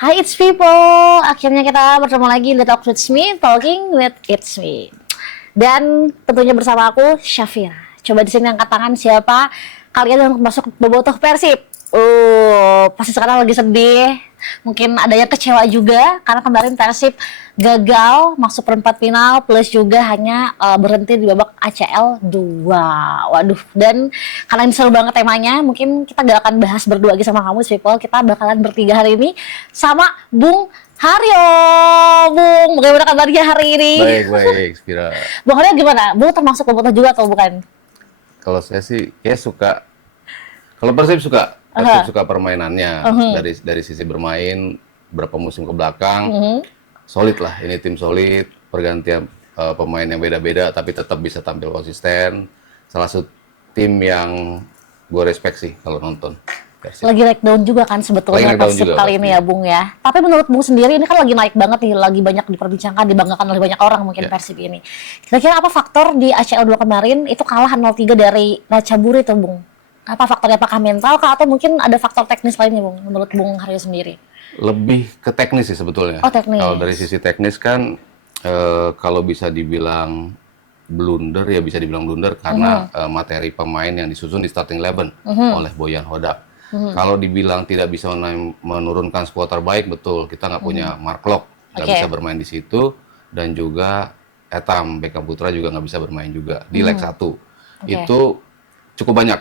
Hai It's People, akhirnya kita bertemu lagi di Talk With Me, Talking with It's Me. Dan tentunya bersama aku, Syafira. Coba di sini angkat tangan siapa kalian yang masuk bobotoh Persib. Pasti sekarang lagi sedih. Mungkin ada yang kecewa juga karena kemarin Persib gagal masuk perempat final plus juga hanya berhenti di babak ACL 2. Waduh, dan karena ini seru banget temanya, mungkin kita gak akan bahas berdua lagi sama kamu People. Kita bakalan bertiga hari ini sama Bung Haryo. Bung, bagaimana kabarnya hari ini? Baik, Spira. Bung Haryo gimana? Bung termasuk bobotoh juga atau bukan? Kalau saya sih kayak suka, kalau Persib suka permainannya dari sisi bermain berapa musim ke belakang, solid lah. Ini tim solid, pergantian pemain yang beda-beda tapi tetap bisa tampil konsisten. Salah satu tim yang gue respect sih kalau nonton Persib. Lagi naik daun juga kan sebetulnya Persib kali ini ya Bung ya. Tapi menurut Bung sendiri ini kan lagi naik banget nih, lagi banyak diperbincangkan, dibanggakan oleh banyak orang mungkin Persib ini. Kira-kira apa faktor di ACL 2 kemarin itu kalah 0-3 dari Ratchaburi tuh Bung? Apa faktornya, apakah mental kah atau mungkin ada faktor teknis lainnya Bung menurut Bung Haryo sendiri? Lebih ke teknis sih sebetulnya. Oh, teknis. Kalau dari sisi teknis kan kalau bisa dibilang blunder ya bisa dibilang blunder karena materi pemain yang disusun di starting 11 oleh Boyan Hodak. Kalau dibilang tidak bisa menurunkan skuad terbaik, betul. Kita nggak punya Mark Locke, nggak bisa bermain di situ. Dan juga Etam, Beckham Putra juga nggak bisa bermain juga. Di leg 1. Itu cukup banyak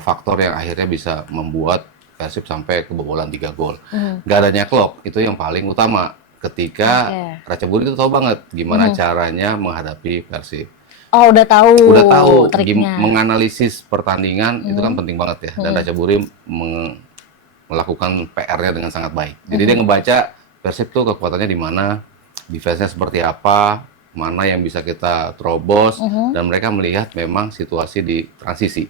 faktor yang akhirnya bisa membuat Persib sampai kebobolan 3 gol. Nggak adanya Klok, itu yang paling utama. Ketika Ratchaburi itu tahu banget gimana caranya menghadapi Persib. Oh, udah tahu triknya. Menganalisis pertandingan itu kan penting banget ya. Dan Ratchaburi melakukan PR-nya dengan sangat baik. Jadi dia ngebaca Persib tuh kekuatannya di mana, defense-nya seperti apa, mana yang bisa kita terobos, dan mereka melihat memang situasi di transisi.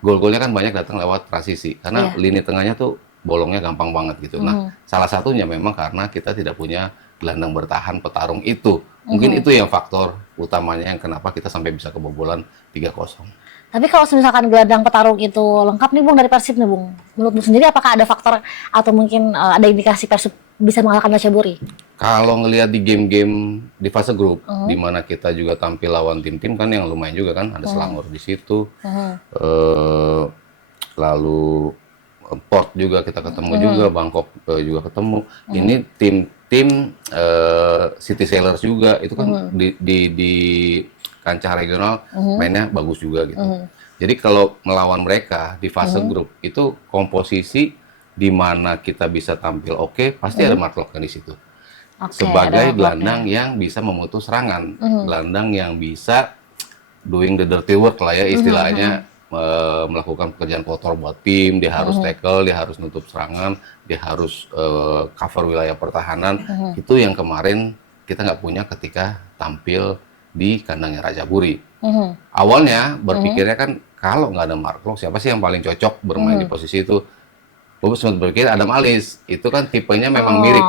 Gol-golnya kan banyak datang lewat transisi, karena lini tengahnya tuh bolongnya gampang banget gitu. Nah, salah satunya memang karena kita tidak punya gelandang bertahan petarung itu. Mungkin itu yang faktor utamanya yang kenapa kita sampai bisa kebobolan 3-0. Tapi kalau misalkan gelandang petarung itu lengkap nih Bung dari Persib nih Bung, menurut Bung sendiri apakah ada faktor atau mungkin ada indikasi Persib bisa mengalahkan Ratchaburi? Kalau ngelihat di game-game di fase grup, di mana kita juga tampil lawan tim-tim kan yang lumayan juga kan, ada Selangor di situ, lalu Port juga kita ketemu juga, Bangkok juga ketemu. Ini tim-tim City Sailors juga itu kan di kancah regional mainnya bagus juga gitu. Jadi kalau melawan mereka di fase grup itu komposisi di mana kita bisa tampil pasti ada Mark Locke di situ. Sebagai gelandang yang bisa memutus serangan, gelandang yang bisa doing the dirty work lah ya istilahnya. Melakukan pekerjaan kotor buat tim, dia harus tackle, dia harus nutup serangan, dia harus cover wilayah pertahanan. Itu yang kemarin kita nggak punya ketika tampil di kandangnya Ratchaburi. Awalnya berpikirnya kan kalau nggak ada Mark Locke, siapa sih yang paling cocok bermain di posisi itu? Gue sempat berpikir Adam Alis, itu kan tipenya memang mirip.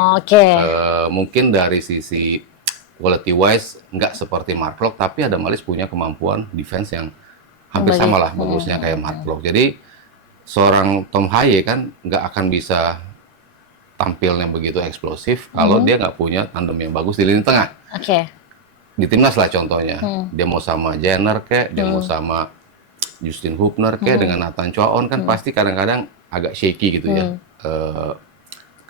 Mungkin dari sisi quality wise nggak seperti Mark Locke, tapi Adam Alis punya kemampuan defense yang hampir sama lah bagusnya kayak Mark Locke. Jadi seorang Tom Haye kan nggak akan bisa tampilnya begitu eksplosif kalau dia nggak punya tandem yang bagus di lini tengah. Di timnas lah contohnya, dia mau sama Jenner dia mau sama Justin Hubner dengan Nathan Choaon kan pasti kadang-kadang agak shaky gitu ya.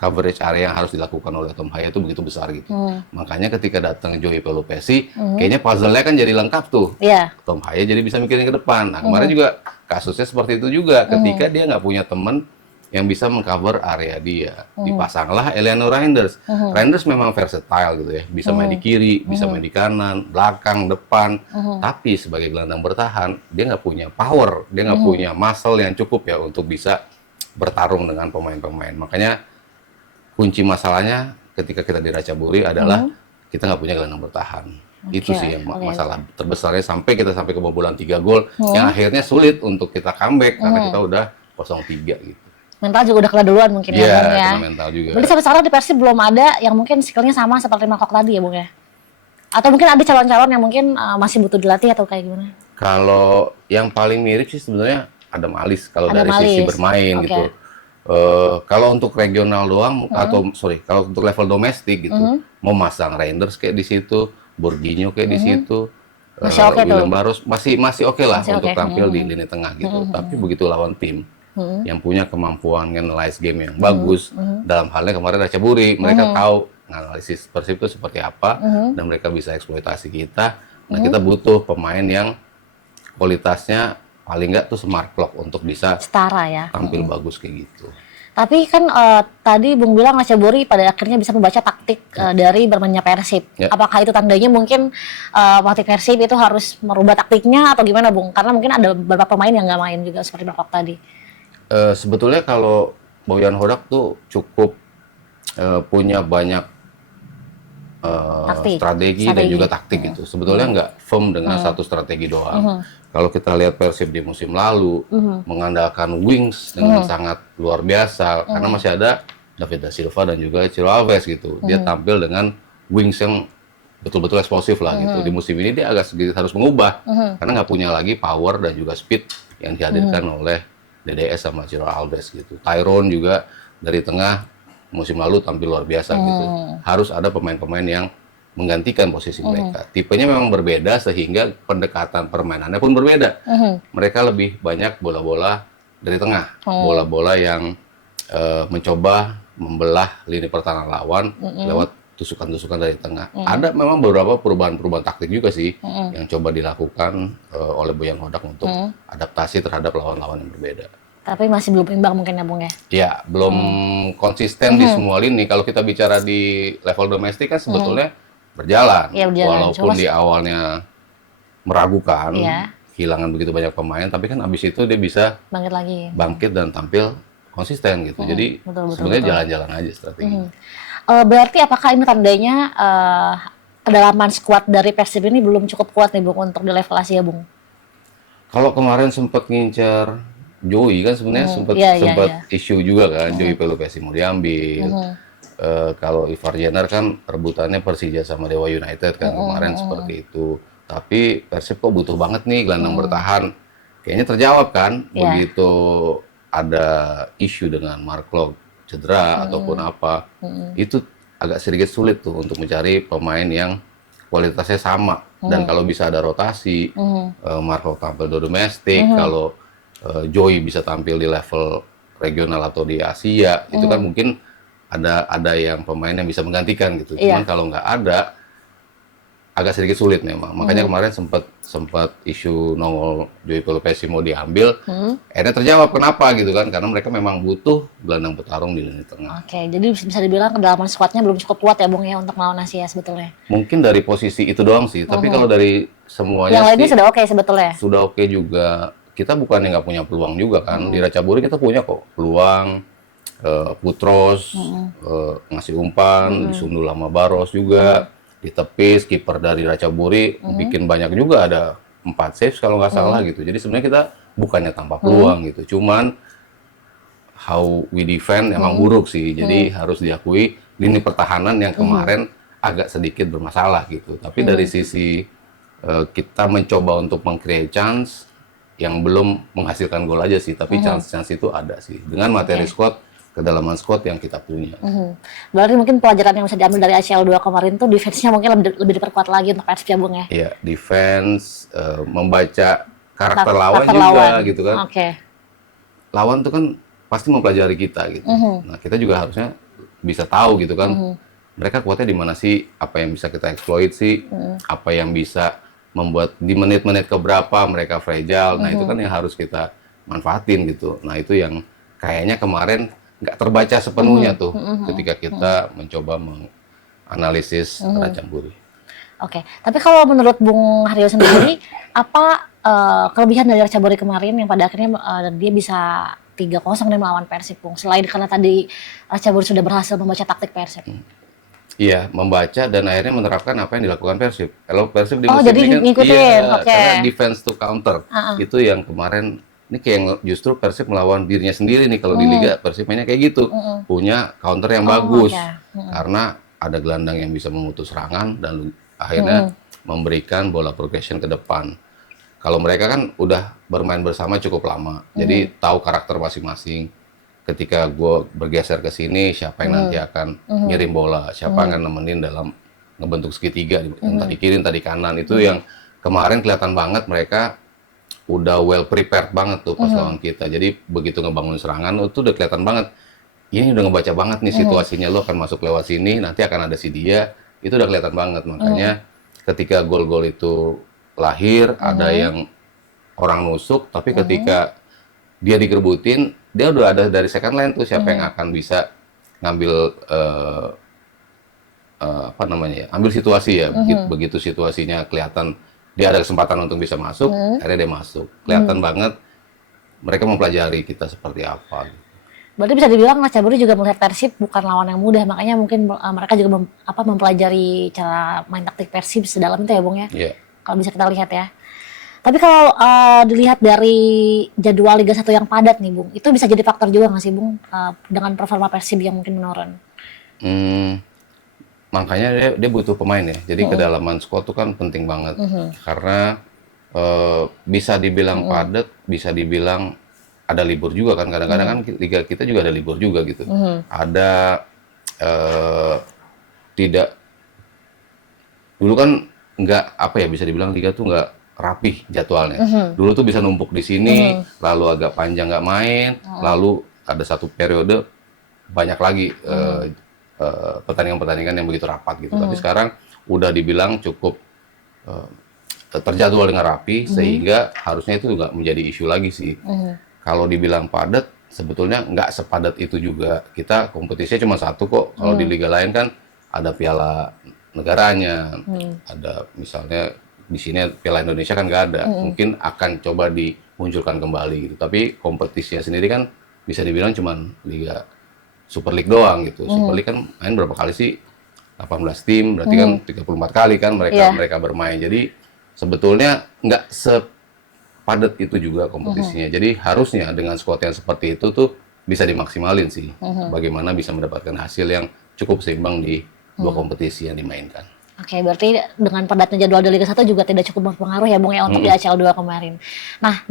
Coverage area yang harus dilakukan oleh Tom Haye itu begitu besar gitu. Makanya ketika datang Joey Pelupesi, kayaknya puzzle-nya kan jadi lengkap tuh. Tom Haye jadi bisa mikirin ke depan. Nah, kemarin juga kasusnya seperti itu juga. Ketika dia nggak punya teman yang bisa mengcover area dia. Dipasanglah Eliano Reinders. Reinders memang versatile gitu ya. Bisa main di kiri, bisa main di kanan, belakang, depan. Tapi sebagai gelandang bertahan, dia nggak punya power. Dia nggak punya muscle yang cukup ya untuk bisa bertarung dengan pemain-pemain. Makanya kunci masalahnya ketika kita di Ratchaburi adalah kita nggak punya gelandang bertahan. Itu sih yang masalah terbesarnya sampai kebobolan 3 gol yang akhirnya sulit untuk kita comeback karena kita udah 0-3 gitu. Mental juga udah kalah duluan mungkin ya Bung ya. Mental juga. Berarti sampai sekarang di Persib belum ada yang mungkin skillnya sama seperti Mark Locke tadi ya Bung ya? Atau mungkin ada calon-calon yang mungkin masih butuh dilatih atau kayak gimana? Kalau yang paling mirip sih sebenarnya Adam Alis kalau dari sisi bermain gitu. Kalau untuk regional doang atau sorry, kalau untuk level domestik gitu, mau masang Reinders kayak di situ, Borginho kayak di situ, Masih oke tuh. William Barros masih oke lah Masih untuk oke. tampil di lini tengah gitu. Tapi begitu lawan tim yang punya kemampuan analyze game yang bagus, dalam halnya kemarin Ratchaburi, mereka tahu analisis Persib itu seperti apa dan mereka bisa eksploitasi kita. Nah, kita butuh pemain yang kualitasnya paling nggak tuh smart clock untuk bisa Setara ya. tampil bagus kayak gitu. Tapi kan tadi Bung bilang Ratchaburi pada akhirnya bisa membaca taktik dari bermainnya Persib. Ya. Apakah itu tandanya mungkin pelatih Persib itu harus merubah taktiknya atau gimana Bung? Karena mungkin ada beberapa pemain yang nggak main juga seperti Bangkok tadi. Sebetulnya kalau Boyan Hodak tuh cukup punya banyak strategi dan juga taktik gitu. Sebetulnya nggak firm dengan satu strategi doang. Kalau kita lihat Persib di musim lalu mengandalkan wings dengan sangat luar biasa karena masih ada David da Silva dan juga Ciro Alves gitu. Dia tampil dengan wings yang betul-betul eksplosif lah gitu. Di musim ini dia agak sedikit harus mengubah karena nggak punya lagi power dan juga speed yang dihadirkan oleh DDS sama Ciro Alves gitu. Tyrone juga dari tengah musim lalu tampil luar biasa gitu. Harus ada pemain-pemain yang menggantikan posisi mereka. Tipenya memang berbeda sehingga pendekatan permainannya pun berbeda. Mereka lebih banyak bola-bola dari tengah, bola-bola yang mencoba membelah lini pertahanan lawan lewat tusukan-tusukan dari tengah. Ada memang beberapa perubahan-perubahan taktik juga sih yang coba dilakukan oleh Boyan Hodak untuk adaptasi terhadap lawan-lawan yang berbeda. Tapi masih belum imbang mungkin ya Bung ya? Ya, belum konsisten di semua lini. Kalau kita bicara di level domestik kan sebetulnya berjalan. Ya, berjalan. Walaupun Cuma di awalnya meragukan, Iya. kehilangan begitu banyak pemain, tapi kan abis itu dia bisa bangkit lagi. bangkit dan tampil konsisten gitu. Jadi betul, sebenarnya betul. jalan-jalan aja strategi. Berarti apakah ini tandanya kedalaman skuad dari Persib ini belum cukup kuat nih Bung untuk di level Asia Bung? Kalau kemarin sempat ngincer Joey kan sebenarnya sempat iya, isu juga kan, Joey Pelupesi mau diambil. Kalau Ivar Jenner kan rebutannya Persija sama Dewa United kan kemarin seperti itu. Tapi Persib kok butuh banget nih gelandang bertahan. Kayaknya terjawab kan Iya. begitu ada isu dengan Mark Klok cedera ataupun apa. Itu agak sedikit sulit tuh untuk mencari pemain yang kualitasnya sama. Dan kalau bisa ada rotasi, Mark Klok tampil di domestik, kalau Joey bisa tampil di level regional atau di Asia, itu kan mungkin ada yang pemain yang bisa menggantikan gitu. Iya. Cuman kalau nggak ada, agak sedikit sulit memang. Makanya kemarin sempat isu nongol Joey Pelupesi mau diambil, akhirnya terjawab kenapa gitu kan? Karena mereka memang butuh gelandang petarung di lini tengah. Oke, jadi bisa dibilang kedalaman skuadnya belum cukup kuat ya Bung ya untuk melawan Asia sebetulnya. Mungkin dari posisi itu doang sih, tapi kalau dari semuanya Yang lainnya sih sudah oke sebetulnya. sudah oke juga. Kita bukannya nggak punya peluang juga kan. Di Ratchaburi kita punya kok peluang. Putros ngasih umpan, disundul sama Barros juga, ditepis, kiper dari Ratchaburi bikin banyak juga, ada 4 saves kalau nggak salah gitu. Jadi sebenarnya kita bukannya tanpa peluang gitu, cuman how we defend emang buruk sih. Jadi harus diakui lini pertahanan yang kemarin agak sedikit bermasalah gitu. Tapi dari sisi kita mencoba untuk meng-create chance yang belum menghasilkan gol aja sih, tapi chance-chance itu ada sih dengan materi squad, kedalaman squad yang kita punya. Berarti mungkin pelajaran yang bisa diambil dari ACL 2 kemarin tuh defense-nya mungkin lebih diperkuat lagi untuk Persib ya Bung ya. Iya, defense, membaca karakter lawan Karakter juga lawan. gitu kan. Oke. Lawan tuh kan pasti mempelajari kita gitu. Nah, kita juga harusnya bisa tahu gitu kan. Mereka kuatnya di mana sih, apa yang bisa kita exploit sih, apa yang bisa membuat di menit-menit keberapa mereka fragile. Nah, itu kan yang harus kita manfaatin gitu. Nah, itu yang kayaknya kemarin nggak terbaca sepenuhnya tuh ketika kita mencoba menganalisis Ratchaburi. Oke, tapi kalau menurut Bung Haryo sendiri, apa kelebihan dari Ratchaburi kemarin yang pada akhirnya dia bisa 3-0 nih melawan Persib, Bung? Selain karena tadi Ratchaburi sudah berhasil membaca taktik Persib. Iya, membaca dan akhirnya menerapkan apa yang dilakukan Persib. Kalau Persib di Oh, musim jadi ini kan, ngikutin, iya, oke. karena defense to counter. Itu yang kemarin, ini kayak justru Persib melawan dirinya sendiri nih kalau di Liga. Persib mainnya kayak gitu, punya counter yang bagus. oke. Karena ada gelandang yang bisa memutus serangan dan akhirnya memberikan bola progression ke depan. Kalau mereka kan udah bermain bersama cukup lama, jadi tahu karakter masing-masing. ketika gue bergeser ke sini, siapa yang nanti akan ngirim bola, siapa yang akan nemenin dalam ngebentuk segitiga, yang tadi kiri, tadi kanan, itu yang kemarin kelihatan banget mereka udah well prepared banget tuh pas lawan kita. Jadi begitu ngebangun serangan, itu udah kelihatan banget. Ini udah ngebaca banget nih situasinya, lo akan masuk lewat sini, nanti akan ada si dia, itu udah kelihatan banget. Makanya ketika gol-gol itu lahir, ada yang orang nusuk, tapi ketika dia digerbutin, dia udah ada dari second line tuh siapa yang akan bisa ngambil apa namanya ya, ambil situasi ya. Begitu situasinya kelihatan dia ada kesempatan untuk bisa masuk, akhirnya dia masuk. Kelihatan banget mereka mempelajari kita seperti apa. Berarti bisa dibilang Mas Caburi juga melihat Persib bukan lawan yang mudah, makanya mungkin mereka juga mempelajari cara main taktik Persib sedalam itu ya Bung ya. Iya. Kalau bisa kita lihat ya. Tapi kalau dilihat dari jadwal Liga 1 yang padat nih Bung, itu bisa jadi faktor juga nggak sih Bung dengan performa Persib yang mungkin menurun? Makanya dia butuh pemain ya. Jadi kedalaman squad itu kan penting banget. Karena bisa dibilang padat, bisa dibilang ada libur juga kan. Kadang-kadang kan liga kita juga ada libur juga gitu. Ada tidak, dulu kan nggak apa ya, bisa dibilang liga tuh nggak rapih jadwalnya. Dulu tuh bisa numpuk di sini, lalu agak panjang nggak main, lalu ada satu periode banyak lagi pertandingan-pertandingan yang begitu rapat gitu. Tapi sekarang udah dibilang cukup terjadwal dengan rapi, sehingga harusnya itu nggak menjadi isu lagi sih. Kalau dibilang padat, sebetulnya nggak sepadat itu juga. Kita kompetisinya cuma satu kok. Kalau di liga lain kan ada piala negaranya, ada misalnya di sini Piala Indonesia kan nggak ada, mungkin akan coba dimunculkan kembali gitu. Tapi kompetisinya sendiri kan bisa dibilang cuman Liga Super League doang gitu. Super League kan main berapa kali sih? 18 tim, berarti kan 34 kali kan mereka bermain. Jadi sebetulnya nggak sepadat itu juga kompetisinya. Jadi harusnya dengan squad yang seperti itu tuh bisa dimaksimalin sih. Bagaimana bisa mendapatkan hasil yang cukup seimbang di dua kompetisi yang dimainkan. Oke, berarti dengan padatnya jadwal di Liga 1 juga tidak cukup berpengaruh ya Bung ya untuk di ACL 2 kemarin. Nah,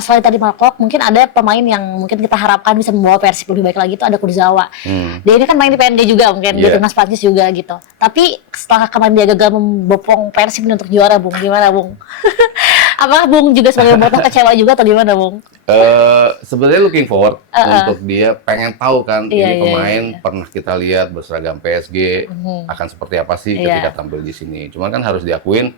selain tadi Markok, mungkin ada pemain yang mungkin kita harapkan bisa membawa Persib lebih baik lagi, itu ada Kurzawa. Dia ini kan main di PNG juga mungkin, di Timnas Prancis juga gitu. Tapi setelah kemarin dia gagal membopong Persib untuk juara Bung, gimana Bung? Apakah Bung juga sebagai botok kecewa juga atau gimana Bung? Sebenarnya looking forward untuk dia, pengen tahu kan ini pemain pernah kita lihat berseragam PSG akan seperti apa sih ketika tampil di sini. Cuman kan harus diakuin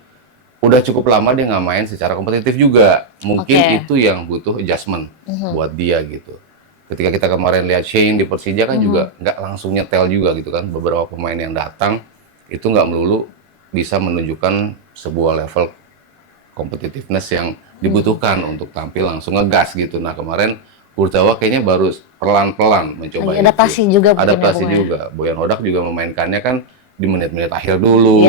udah cukup lama dia nggak main secara kompetitif juga. Mungkin itu yang butuh adjustment buat dia gitu. Ketika kita kemarin lihat Shane di Persija kan juga nggak langsung nyetel juga gitu kan. Beberapa pemain yang datang itu nggak melulu bisa menunjukkan sebuah level competitiveness yang dibutuhkan untuk tampil langsung ngegas gitu. Nah kemarin Kurzawa kayaknya baru pelan-pelan mencoba adaptasi itu. juga Adaptasi juga. Boyan Hodak juga memainkannya kan di menit-menit akhir dulu,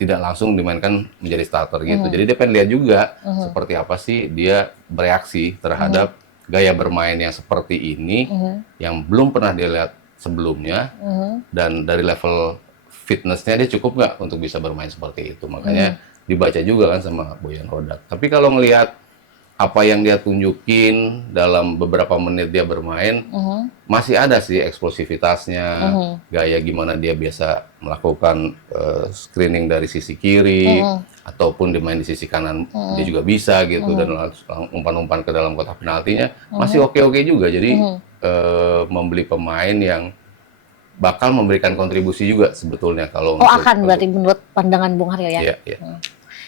tidak langsung dimainkan menjadi starter gitu. Jadi dia pengen lihat juga seperti apa sih dia bereaksi terhadap gaya bermain yang seperti ini, yang belum pernah dia lihat sebelumnya, dan dari level fitnessnya dia cukup nggak untuk bisa bermain seperti itu. Makanya dibaca juga kan sama Boyan Hodak. Tapi kalau ngelihat apa yang dia tunjukin dalam beberapa menit dia bermain, masih ada sih eksplosivitasnya, gaya gimana dia biasa melakukan screening dari sisi kiri, ataupun dia main di sisi kanan dia juga bisa gitu, dan umpan-umpan ke dalam kotak penaltinya masih oke-oke juga. Jadi membeli pemain yang bakal memberikan kontribusi juga sebetulnya kalau berarti menurut pandangan Bung Haryo ya. Iya.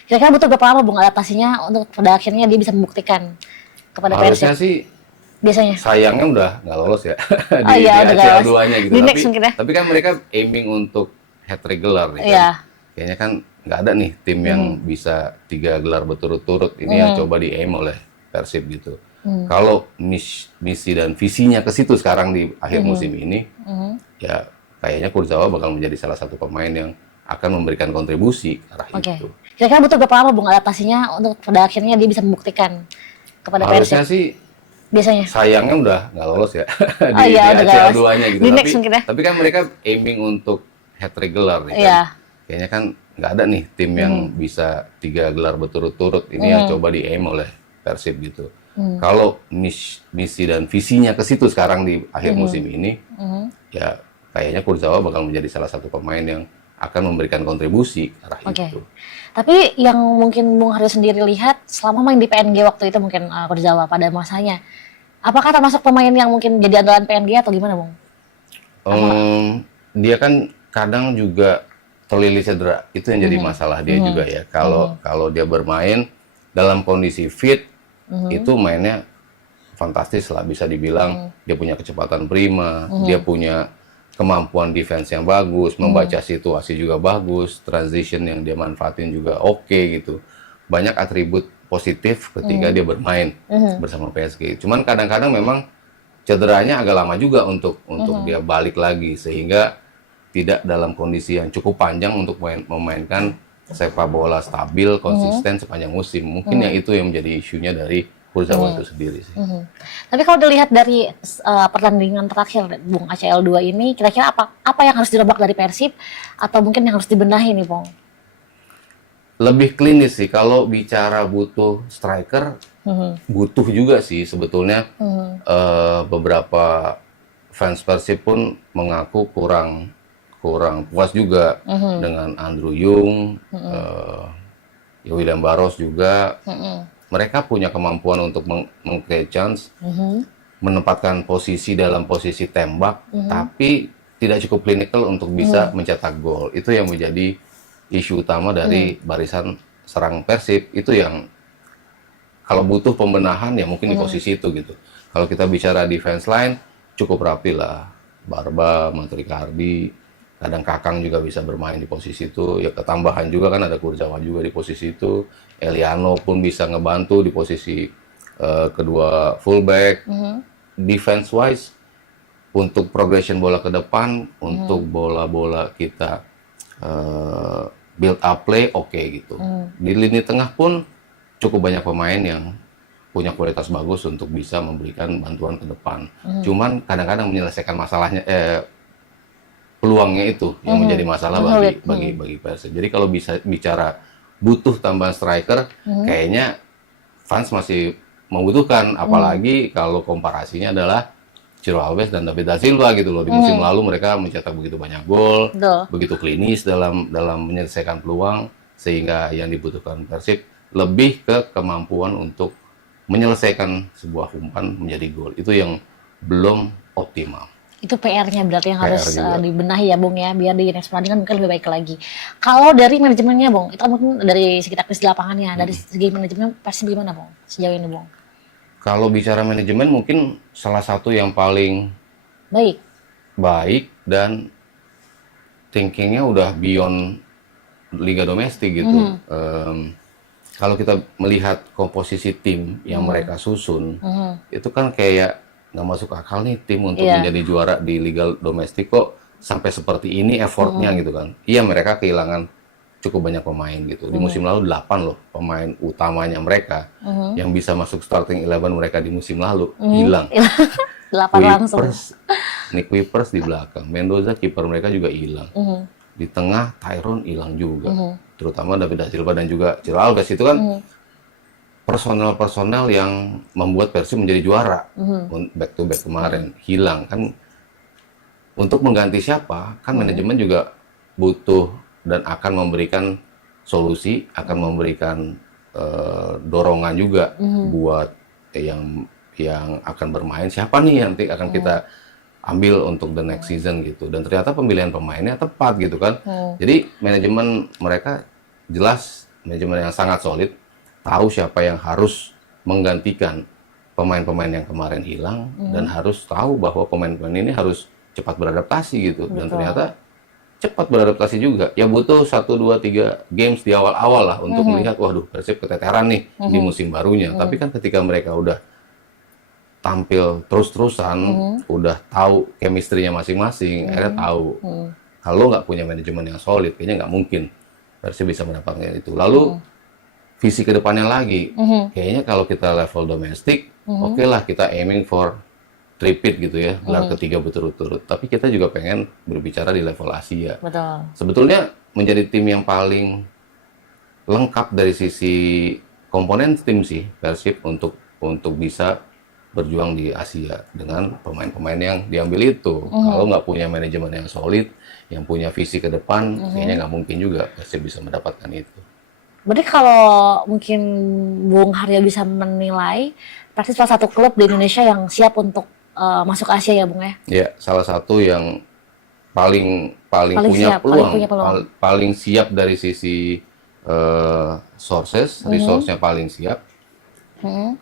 Kira-kira butuh berapa lama Bung adaptasinya untuk pada akhirnya dia bisa membuktikan kepada Persib? Harusnya sih biasanya sayangnya udah nggak lolos ya di ACL 2-nya gitu. Tapi kan mereka aiming untuk hat-trick gelar nih kan. Kayaknya kan nggak ada nih tim yang bisa 3 gelar berturut-turut. Ini yang coba di-aim oleh Persib gitu. Kalau misi dan visinya ke situ sekarang di akhir musim ini, ya kayaknya Kurzawa bakal menjadi salah satu pemain yang akan memberikan kontribusi ke arah itu. Kira-kira butuh berapa lama Bung adaptasinya untuk pada akhirnya dia bisa membuktikan kepada Persib? Harusnya sih biasanya sayangnya udah nggak lolos ya di ACL 2-nya gitu. Tapi kan mereka aiming untuk hat-trick gelar nih kan. Kayaknya kan nggak ada nih tim yang bisa 3 gelar berturut-turut. Ini yang coba di-aim oleh Persib gitu. Kalau misi dan visinya ke situ sekarang di akhir musim ini, ya kayaknya Kurzawa bakal menjadi salah satu pemain yang akan memberikan kontribusi ke arah itu. Tapi yang mungkin Bung Haryo sendiri lihat selama main di PNG waktu itu mungkin Kurzawa pada masanya, apakah termasuk pemain yang mungkin jadi andalan PNG atau gimana, Bung? Dia kan kadang juga terlilit cedera, itu yang jadi masalah dia juga ya. Kalau dia bermain dalam kondisi fit, itu mainnya fantastis lah, bisa dibilang dia punya kecepatan prima, dia punya kemampuan defense yang bagus, membaca situasi juga bagus, transition yang dia manfaatin juga oke gitu. Banyak atribut positif ketika dia bermain bersama PSG. Cuman kadang-kadang memang cederanya agak lama juga untuk dia balik lagi, sehingga tidak dalam kondisi yang cukup panjang untuk memainkan sepak bola stabil, konsisten sepanjang musim. Mungkin yang itu yang menjadi isunya dari Kurzawa itu sendiri sih. Tapi kalau dilihat dari pertandingan terakhir Bung ACL 2 ini, kira-kira apa yang harus dirombak dari Persib atau mungkin yang harus dibenahi nih, Bung? Lebih klinis sih, kalau bicara butuh striker, butuh juga sih sebetulnya. Beberapa fans Persib pun mengaku kurang puas juga dengan Andrew Yung, William Barros juga. Mereka punya kemampuan untuk meng-create chance, menempatkan posisi dalam posisi tembak, tapi tidak cukup klinikal untuk bisa mencetak gol. Itu yang menjadi isu utama dari barisan serang Persib. Itu yang kalau butuh pembenahan ya mungkin di posisi itu gitu. Kalau kita bicara defense line, cukup rapi lah. Barba, Mantrikardi, kadang Kakang juga bisa bermain di posisi itu. Ya ketambahan juga kan ada Kurzawa juga di posisi itu. Eliano pun bisa ngebantu di posisi kedua fullback. Defense wise, untuk progression bola ke depan, untuk bola-bola kita build up play oke gitu. Di lini tengah pun cukup banyak pemain yang punya kualitas bagus untuk bisa memberikan bantuan ke depan. Cuman kadang-kadang menyelesaikan masalahnya peluangnya itu yang menjadi masalah bagi Persib. Jadi kalau bisa bicara butuh tambahan striker, kayaknya fans masih membutuhkan, apalagi kalau komparasinya adalah Ciro Alves dan David da Silva gitu loh. Di musim lalu mereka mencetak begitu banyak gol, begitu klinis dalam menyelesaikan peluang, sehingga yang dibutuhkan Persib lebih ke kemampuan untuk menyelesaikan sebuah umpan menjadi gol. Itu yang belum optimal. Itu PR-nya berarti yang harus dibenahi ya, Bung ya, biar di next pertandingan mungkin lebih baik lagi. Kalau dari manajemennya, Bung, itu mungkin dari segi teknis di lapangannya, dari segi manajemen pasti gimana, Bung, sejauh ini, Bung? Kalau bicara manajemen, mungkin salah satu yang paling baik dan thinkingnya udah beyond liga domestik gitu. Kalau kita melihat komposisi tim yang mereka susun, itu kan kayak nggak masuk akal nih tim untuk menjadi juara di liga domestik kok sampai seperti ini effortnya gitu kan. Iya, mereka kehilangan cukup banyak pemain gitu. Di musim lalu 8 loh pemain utamanya mereka yang bisa masuk starting 11 mereka di musim lalu hilang. 8 langsung. Nick Wipers di belakang, Mendoza kiper mereka juga hilang. Di tengah Tyrone hilang juga. Terutama David da Silva dan juga Ciro Alves itu kan personel yang membuat Persib menjadi juara. Back to back kemarin hilang kan. Untuk mengganti siapa? Kan manajemen juga butuh dan akan memberikan solusi, akan memberikan dorongan juga buat yang akan bermain. Siapa nih yang nanti akan kita ambil untuk the next season gitu. Dan ternyata pemilihan pemainnya tepat gitu kan. Jadi manajemen mereka jelas manajemen yang sangat solid, tahu siapa yang harus menggantikan pemain-pemain yang kemarin hilang, dan harus tahu bahwa pemain-pemain ini harus cepat beradaptasi gitu. Dan ternyata cepat beradaptasi juga. Ya butuh 1, 2, 3 games di awal-awal lah untuk melihat, waduh Persib keteteran nih di musim barunya. Tapi kan ketika mereka udah tampil terus-terusan, udah tahu chemistry-nya masing-masing, akhirnya tahu kalau nggak punya manajemen yang solid, kayaknya nggak mungkin Persib bisa mendapatkan itu. Lalu visi kedepannya lagi, kayaknya kalau kita level domestik, oke lah kita aiming for repeat gitu ya, gelar ketiga berturut-turut. Tapi kita juga pengen berbicara di level Asia. Betul. Sebetulnya menjadi tim yang paling lengkap dari sisi komponen tim sih Persib untuk untuk bisa berjuang di Asia dengan pemain-pemain yang diambil itu. Kalau nggak punya manajemen yang solid, yang punya visi ke depan, kayaknya nggak mungkin juga Persib bisa mendapatkan itu. Berarti kalau mungkin Bung Haryo bisa menilai, Persib salah satu klub di Indonesia yang siap untuk masuk Asia ya Bung ya? Ya, salah satu yang paling punya siap, peluang, paling punya peluang. paling siap dari sisi sources, resource-nya paling siap,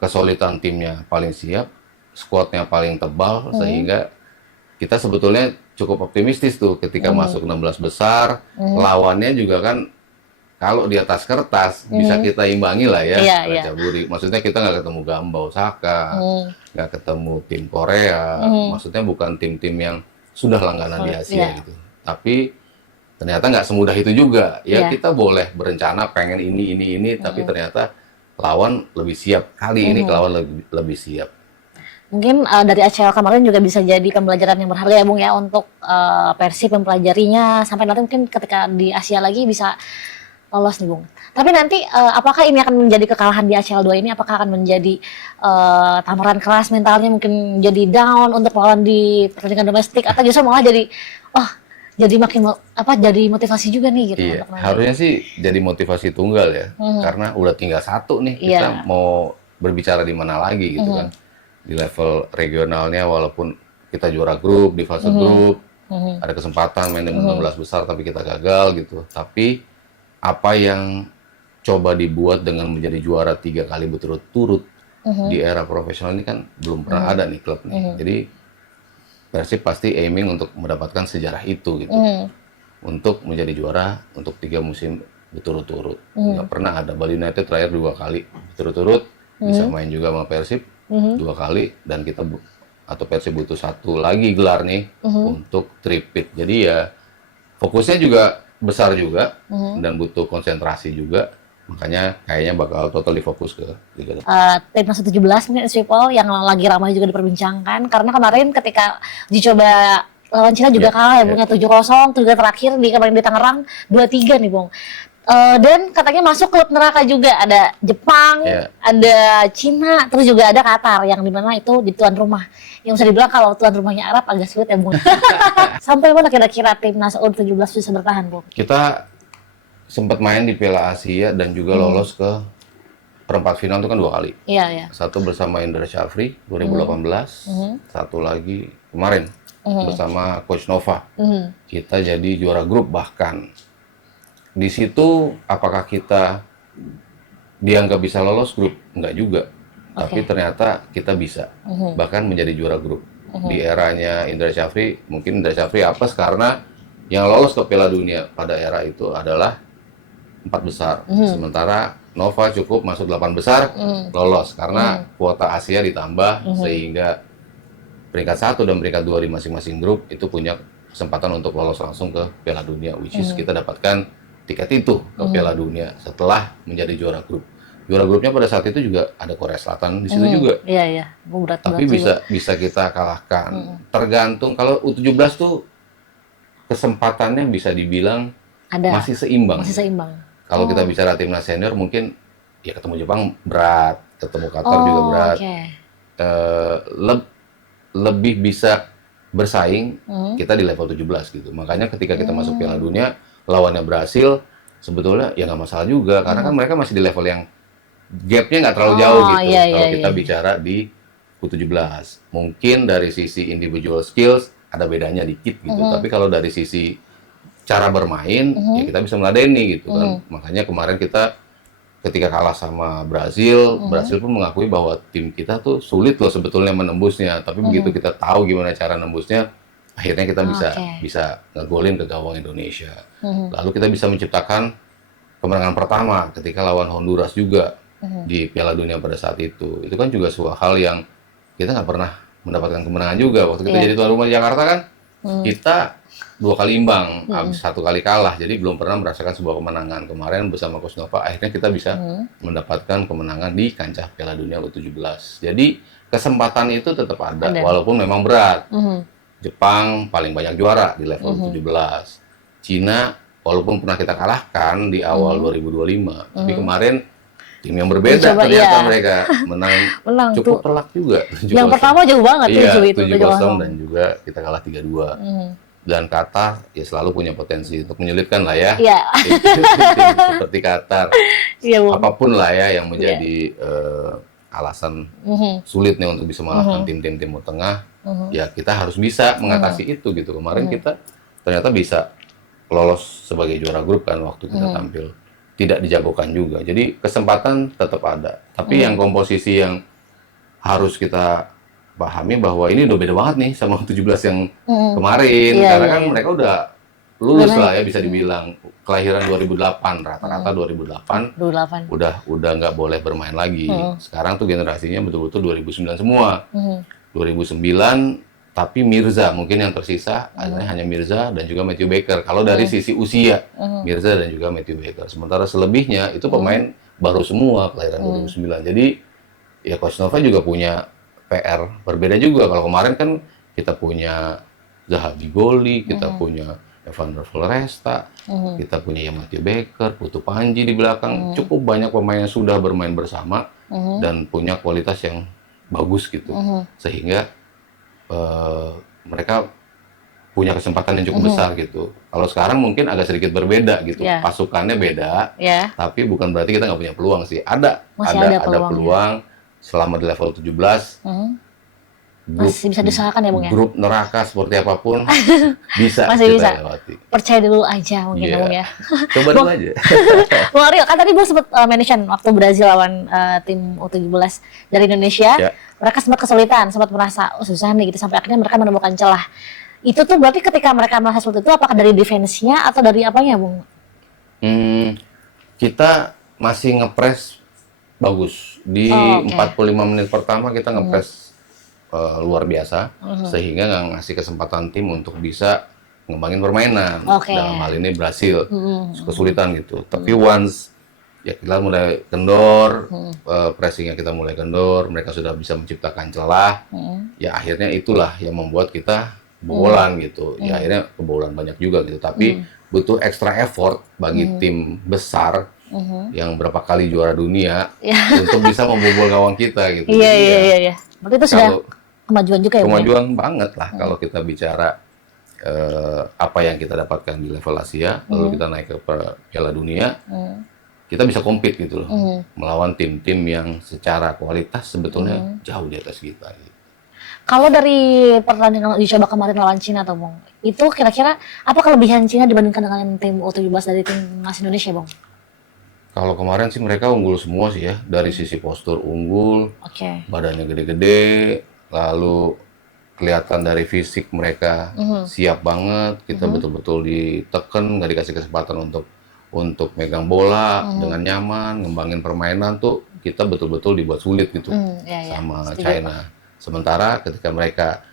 kesolidan timnya paling siap, squad-nya paling tebal, sehingga kita sebetulnya cukup optimistis tuh ketika masuk 16 besar, lawannya juga kan kalau di atas kertas bisa kita imbangi lah ya, Iya. Ratchaburi. Maksudnya kita nggak ketemu Gamba Osaka, nggak ketemu tim Korea, maksudnya bukan tim-tim yang sudah langganan di Asia Iya. gitu. Tapi ternyata nggak semudah itu juga. Ya Iya. kita boleh berencana pengen ini, tapi ternyata lawan lebih siap. Kali ini lawan lebih siap. Mungkin dari ACL kemarin juga bisa jadi pembelajaran yang berharga ya Bung ya untuk Persib mempelajarinya sampai nanti mungkin ketika di Asia lagi bisa lolos nih Bung. Tapi nanti apakah ini akan menjadi kekalahan di ACL 2 ini? Apakah akan menjadi tamparan keras mentalnya mungkin jadi down untuk melawan di pertandingan domestik atau justru malah jadi jadi makin jadi motivasi juga nih gitu Iya, untuk nanti. harusnya sih jadi motivasi tunggal ya, karena udah tinggal satu nih, kita mau berbicara di mana lagi gitu kan. Di level regionalnya walaupun kita juara grup, di fase grup, ada kesempatan main di 16 besar tapi kita gagal gitu. Tapi apa yang coba dibuat dengan menjadi juara 3 kali berturut-turut di era profesional ini kan belum pernah ada nih klub nih. Jadi Persib pasti aiming untuk mendapatkan sejarah itu gitu. Untuk menjadi juara untuk 3 musim berturut-turut. Nggak pernah ada. Bali United terakhir 2 kali berturut-turut, bisa main juga sama Persib 2 kali, dan kita atau Persib butuh 1 lagi gelar nih untuk tripit. Jadi ya fokusnya juga besar juga dan butuh konsentrasi juga. Makanya kayaknya bakal total difokus ke Liga 1. Timnas U17 mungkin People yang lagi ramai juga diperbincangkan karena kemarin ketika uji coba lawan Cina juga kalah ya Bung ya 7-0, juga terakhir di kemarin di Tangerang 2-3 nih Bung. Dan katanya masuk klub neraka juga, ada Jepang, ada Cina, terus juga ada Qatar yang dimana itu di tuan rumah. Yang bisa dibilang kalau tuan rumahnya Arab agak sulit ya Bung. Sampai mana kira-kira timnas U17 bisa bertahan Bung? Kita sempat main di Piala Asia dan juga lolos ke perempat final itu kan 2 kali. Iya. Satu bersama Indra Syafri 2018, satu lagi kemarin bersama Coach Nova. Kita jadi juara grup bahkan. Di situ apakah kita dianggap bisa lolos grup? Enggak juga. Tapi ternyata kita bisa. Bahkan menjadi juara grup. Di eranya Indra Syafri, mungkin Indra Syafri apes karena yang lolos ke Piala Dunia pada era itu adalah 4 besar. Sementara Nova cukup masuk 8 besar, lolos. Karena kuota Asia ditambah, sehingga peringkat 1 dan peringkat 2 di masing-masing grup itu punya kesempatan untuk lolos langsung ke Piala Dunia. Which is kita dapatkan tiket itu ke Piala Dunia setelah menjadi juara grup. Juara grupnya pada saat itu juga ada Korea Selatan di situ juga. Iya. Tapi bisa kita kalahkan. Tergantung kalau U17 tuh kesempatannya bisa dibilang masih seimbang. Kalau kita bicara timnas senior mungkin ya ketemu Jepang berat, ketemu Qatar juga berat. Lebih bisa bersaing kita di level 17 gitu. Makanya ketika kita masuk Piala Dunia lawannya Brasil, sebetulnya ya nggak masalah juga karena kan mereka masih di level yang gapnya nggak terlalu jauh gitu. Kalau kita bicara di U17, mungkin dari sisi individual skills ada bedanya dikit gitu. Tapi kalau dari sisi cara bermain ya kita bisa meladeni gitu kan. Makanya kemarin kita ketika kalah sama Brasil, Brasil pun mengakui bahwa tim kita tuh sulit loh sebetulnya menembusnya. Tapi begitu kita tahu gimana cara nembusnya, akhirnya kita bisa ngegolin ke gawang Indonesia. Lalu kita bisa menciptakan kemenangan pertama ketika lawan Honduras juga di Piala Dunia pada saat itu. Itu kan juga sebuah hal yang kita nggak pernah mendapatkan kemenangan juga. Waktu kita jadi tuan rumah di Jakarta kan, kita 2 kali imbang, habis 1 kali kalah. Jadi belum pernah merasakan sebuah kemenangan. Kemarin bersama Coach Nova, akhirnya kita bisa mendapatkan kemenangan di kancah Piala Dunia U17. Jadi kesempatan itu tetap ada. Walaupun memang berat. Jepang paling banyak juara di level U17. Cina, walaupun pernah kita kalahkan di awal 2025, tapi kemarin tim yang berbeda Mencoba, ternyata iya. mereka menang Menang cukup tuh. telak juga. Yang 7-0. pertama jauh banget Iya, 7 itu. 7-0 dan juga kita kalah 3-2. Mhm. Dan Qatar ya selalu punya potensi untuk menyulitkan lah ya. Iya. Tim seperti Qatar, Iya, Bung. apapun lah ya yang menjadi alasan Mhm. sulit nih untuk bisa mengalahkan tim-tim Timur Tengah, ya kita harus bisa mengatasi itu gitu. Kemarin kita ternyata bisa lolos sebagai juara grup kan waktu kita tampil. Tidak dijagokan juga. Jadi kesempatan tetap ada. Tapi yang komposisi yang harus kita pahami bahwa ini udah beda banget nih sama 17 yang kemarin. Iya, Karena iya, kan iya. mereka udah lulus Udah lah ya bisa dibilang. Kelahiran 2008, rata-rata 2008 28. udah nggak boleh bermain lagi. Sekarang tuh generasinya betul-betul 2009 semua. 2009 tapi Mirza mungkin yang tersisa hanya Mirza dan juga Matthew Baker. Kalau dari sisi usia Mirza dan juga Matthew Baker. Sementara selebihnya itu pemain baru semua kelahiran 2009. Jadi ya Coach Nova juga punya PR berbeda juga. Kalau kemarin kan kita punya Zahabi Goli, kita punya Evander Floresta, kita punya Matthew Baker, Putu Panji di belakang. Cukup banyak pemain yang sudah bermain bersama dan punya kualitas yang bagus gitu. Sehingga mereka punya kesempatan yang cukup besar gitu. Kalau sekarang mungkin agak sedikit berbeda gitu. Yeah. Pasukannya beda, Ya. tapi bukan berarti kita nggak punya peluang sih. Ada Masih ada peluang, peluang selama di level 17. Grup, Masih bisa diusahakan ya, Bung ya? grup neraka seperti apapun bisa Masih bisa. kita lewati. Percaya dulu aja mungkin Iya. ya, Bung ya. Coba dulu aja. Bung Aryo, kan tadi Bung sempat mention waktu Brazil lawan tim U17 dari Indonesia, Ya. mereka sempat kesulitan, sempat merasa susah nih gitu sampai akhirnya mereka menemukan celah. Itu tuh berarti ketika mereka merasa seperti itu apakah dari defense-nya atau dari apanya, Bung? Kita masih ngepres bagus. Di Oh, oke. 45 menit pertama kita ngepres luar biasa, sehingga nggak ngasih kesempatan tim untuk bisa ngembangin permainan. Oke. Dalam hal ini Brasil kesulitan gitu. Tapi once ya kita mulai kendor, pressingnya kita mulai kendor, mereka sudah bisa menciptakan celah. Ya akhirnya itulah yang membuat kita kebobolan gitu. Ya akhirnya kebobolan banyak juga gitu. Tapi butuh extra effort bagi tim besar yang berapa kali juara dunia untuk bisa membobol gawang kita gitu. Iya, Jadi iya, ya, iya, iya. Berarti itu sudah kalau kemajuan juga ya, Bung? kemajuan banget lah kalau kita bicara apa yang kita dapatkan di level Asia, lalu kita naik ke Piala Dunia, kita bisa compete gitu loh, melawan tim-tim yang secara kualitas sebetulnya jauh di atas kita. Gitu. Kalau dari pertandingan uji coba kemarin lawan Cina tuh, Bung, itu kira-kira apa kelebihan Cina dibandingkan dengan tim U17 dari timnas Indonesia, Bung? Kalau kemarin sih mereka unggul semua sih ya, dari sisi postur unggul, Oke. badannya gede-gede, lalu kelihatan dari fisik mereka siap banget, kita betul-betul diteken, nggak dikasih kesempatan untuk megang bola dengan nyaman, ngembangin permainan tuh kita betul-betul dibuat sulit gitu Iya, iya. sama Setuju, China. Sementara ketika mereka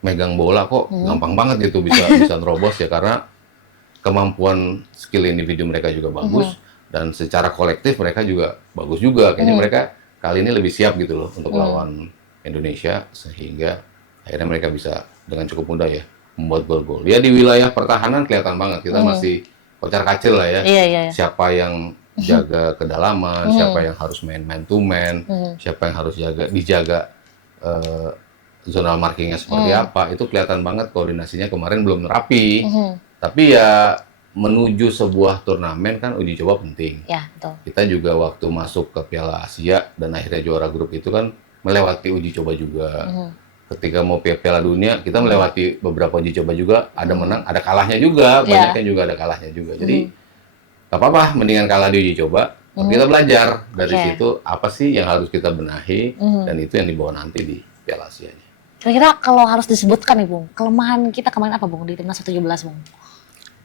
megang bola kok gampang banget gitu bisa nerobos ya karena kemampuan skill individu mereka juga bagus dan secara kolektif mereka juga bagus juga. Kayaknya mereka kali ini lebih siap gitu loh untuk lawan Indonesia sehingga akhirnya mereka bisa dengan cukup mudah ya membuat gol-gol. Ya di wilayah pertahanan kelihatan banget kita masih kocar-kacir lah ya. Iya, iya, iya. Siapa yang jaga kedalaman, siapa yang harus main man to man, siapa yang harus dijaga zonal markingnya seperti apa, itu kelihatan banget koordinasinya kemarin belum rapi. Tapi ya menuju sebuah turnamen kan uji coba penting. Ya, betul. Kita juga waktu masuk ke Piala Asia dan akhirnya juara grup itu kan melewati uji coba juga. Ketika mau Piala Dunia kita melewati beberapa uji coba juga, ada menang, ada kalahnya juga, banyaknya juga ada kalahnya juga. Jadi gak apa-apa, mendingan kalah di uji coba. Tapi kita belajar dari situ apa sih yang harus kita benahi dan itu yang dibawa nanti di Piala Asia. Kira-kira kalau harus disebutkan nih, Bung, kelemahan kita kemarin apa, Bung, di timnas U17, Bung?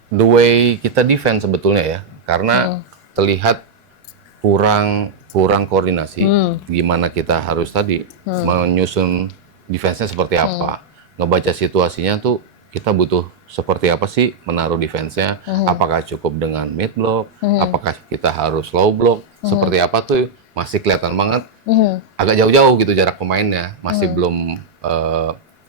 The way kita defense sebetulnya ya, karena terlihat kurang koordinasi. Gimana kita harus tadi menyusun defense-nya seperti apa, ngebaca situasinya tuh kita butuh seperti apa sih menaruh defense-nya, apakah cukup dengan mid block, apakah kita harus low block, seperti apa tuh masih kelihatan banget, agak jauh-jauh gitu jarak pemainnya, masih belum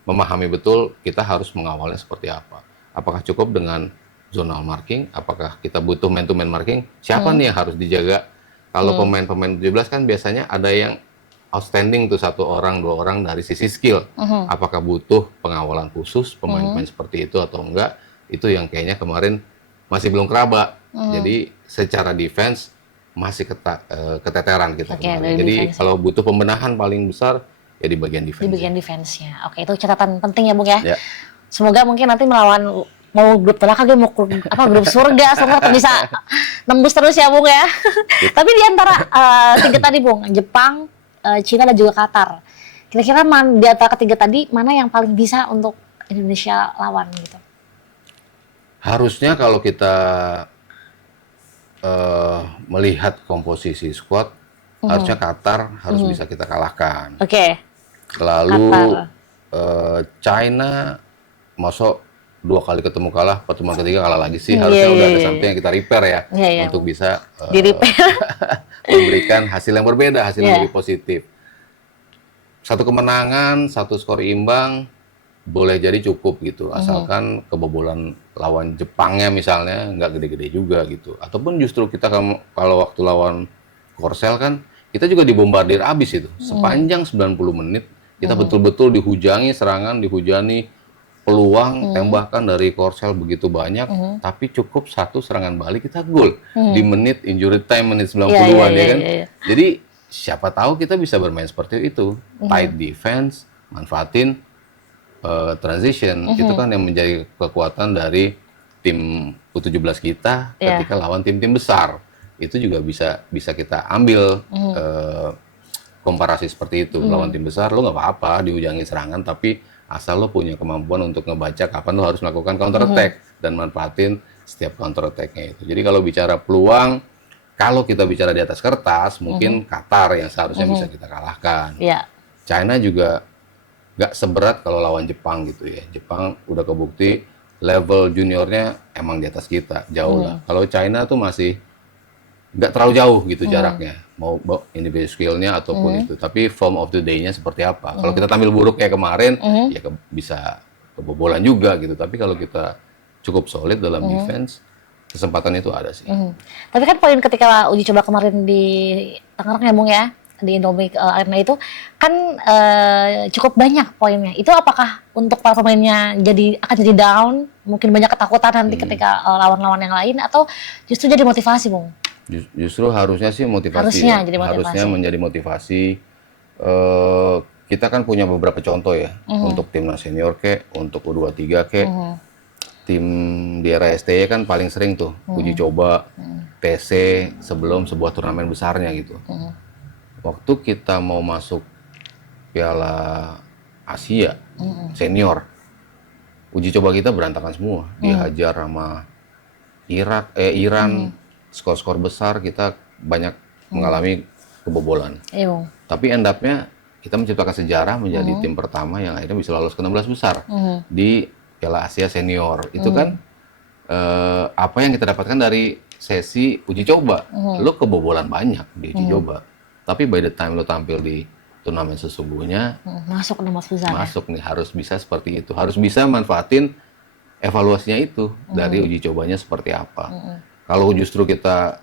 memahami betul kita harus mengawalnya seperti apa. Apakah cukup dengan zonal marking, apakah kita butuh man to man marking, siapa nih yang harus dijaga Kalau pemain-pemain 17 kan biasanya ada yang outstanding tuh 1 orang, 2 orang dari sisi skill. Apakah butuh pengawalan khusus pemain-pemain seperti itu atau enggak? Itu yang kayaknya kemarin masih belum keraba. Jadi secara defense masih keteteran kita Oke, kemarin. dari Jadi defense. kalau butuh pembenahan paling besar ya di bagian Di defense. bagian defense-nya. Oke, itu catatan penting ya, Bung ya. Ya. Semoga mungkin nanti melawan mau grup neraka dia mau grup surga, semoga bisa nembus terus ya, Bung ya. Tapi di antara 3 tadi, Bung, Jepang, Cina dan juga Qatar. Kira-kira di antara ketiga tadi mana yang paling bisa untuk Indonesia lawan gitu? Harusnya kalau kita melihat komposisi squad, harusnya Qatar harus bisa kita kalahkan. Oke. Lalu Qatar. China, masuk 2 kali ketemu kalah, pertemuan ketiga kalah lagi sih. Harusnya udah ada something yang kita repair ya, untuk bisa Di repair. memberikan hasil yang berbeda, hasil yang Iya. lebih positif. 1 kemenangan, 1 skor imbang, boleh jadi cukup gitu, asalkan kebobolan lawan Jepangnya misalnya nggak gede-gede juga gitu. Ataupun justru kita kalau waktu lawan Korsel kan, kita juga dibombardir abis itu. Sepanjang 90 menit, kita betul-betul dihujani serangan, dihujani peluang, tembakan dari Korsel begitu banyak, tapi cukup 1 serangan balik kita gol. Di menit injury time, menit 90-an ya kan. Jadi siapa tahu kita bisa bermain seperti itu. Tight defense, manfaatin transition, itu kan yang menjadi kekuatan dari tim U17 kita ketika lawan tim-tim besar. Itu juga bisa kita ambil komparasi seperti itu. Lawan tim besar, lo nggak apa-apa dihujangi serangan, tapi asal lo punya kemampuan untuk ngebaca kapan lo harus melakukan counter attack dan manfaatin setiap counter attack-nya itu. Jadi kalau bicara peluang, kalau kita bicara di atas kertas, mungkin Qatar yang seharusnya bisa kita kalahkan. China juga nggak seberat kalau lawan Jepang gitu ya. Jepang udah kebukti level juniornya emang di atas kita, jauh lah. Kalau China tuh masih nggak terlalu jauh gitu jaraknya, mau individual skill-nya ataupun itu. Tapi form of the day-nya seperti apa. Kalau kita tampil buruk kayak kemarin, ya bisa kebobolan juga gitu. Tapi kalau kita cukup solid dalam defense, kesempatan itu ada sih. Tapi kan poin ketika uji coba kemarin di Tangerang ya, Bung ya, di Indomie Arena itu kan cukup banyak poinnya. Itu apakah untuk para pemainnya akan jadi down, mungkin banyak ketakutan nanti ketika lawan-lawan yang lain, atau justru jadi motivasi, Bung? Justru harusnya sih motivasi. Harusnya menjadi motivasi. Kita kan punya beberapa contoh ya, untuk timnas senior untuk U23 tim di era STY kan paling sering tuh uji coba TC sebelum sebuah turnamen besarnya gitu. Waktu kita mau masuk Piala Asia senior, uji coba kita berantakan semua, dihajar sama Iran, skor-skor besar, kita banyak mengalami kebobolan. Tapi end up-nya kita menciptakan sejarah menjadi tim pertama yang akhirnya bisa lolos ke 16 besar di Piala Asia Senior. Itu kan apa yang kita dapatkan dari sesi uji coba. Lo kebobolan banyak di uji coba. Tapi by the time lo tampil di turnamen sesungguhnya, masuk 16 besar. Masuk nih, harus bisa seperti itu. Harus bisa manfaatin evaluasinya itu dari uji cobanya seperti apa. Kalau justru kita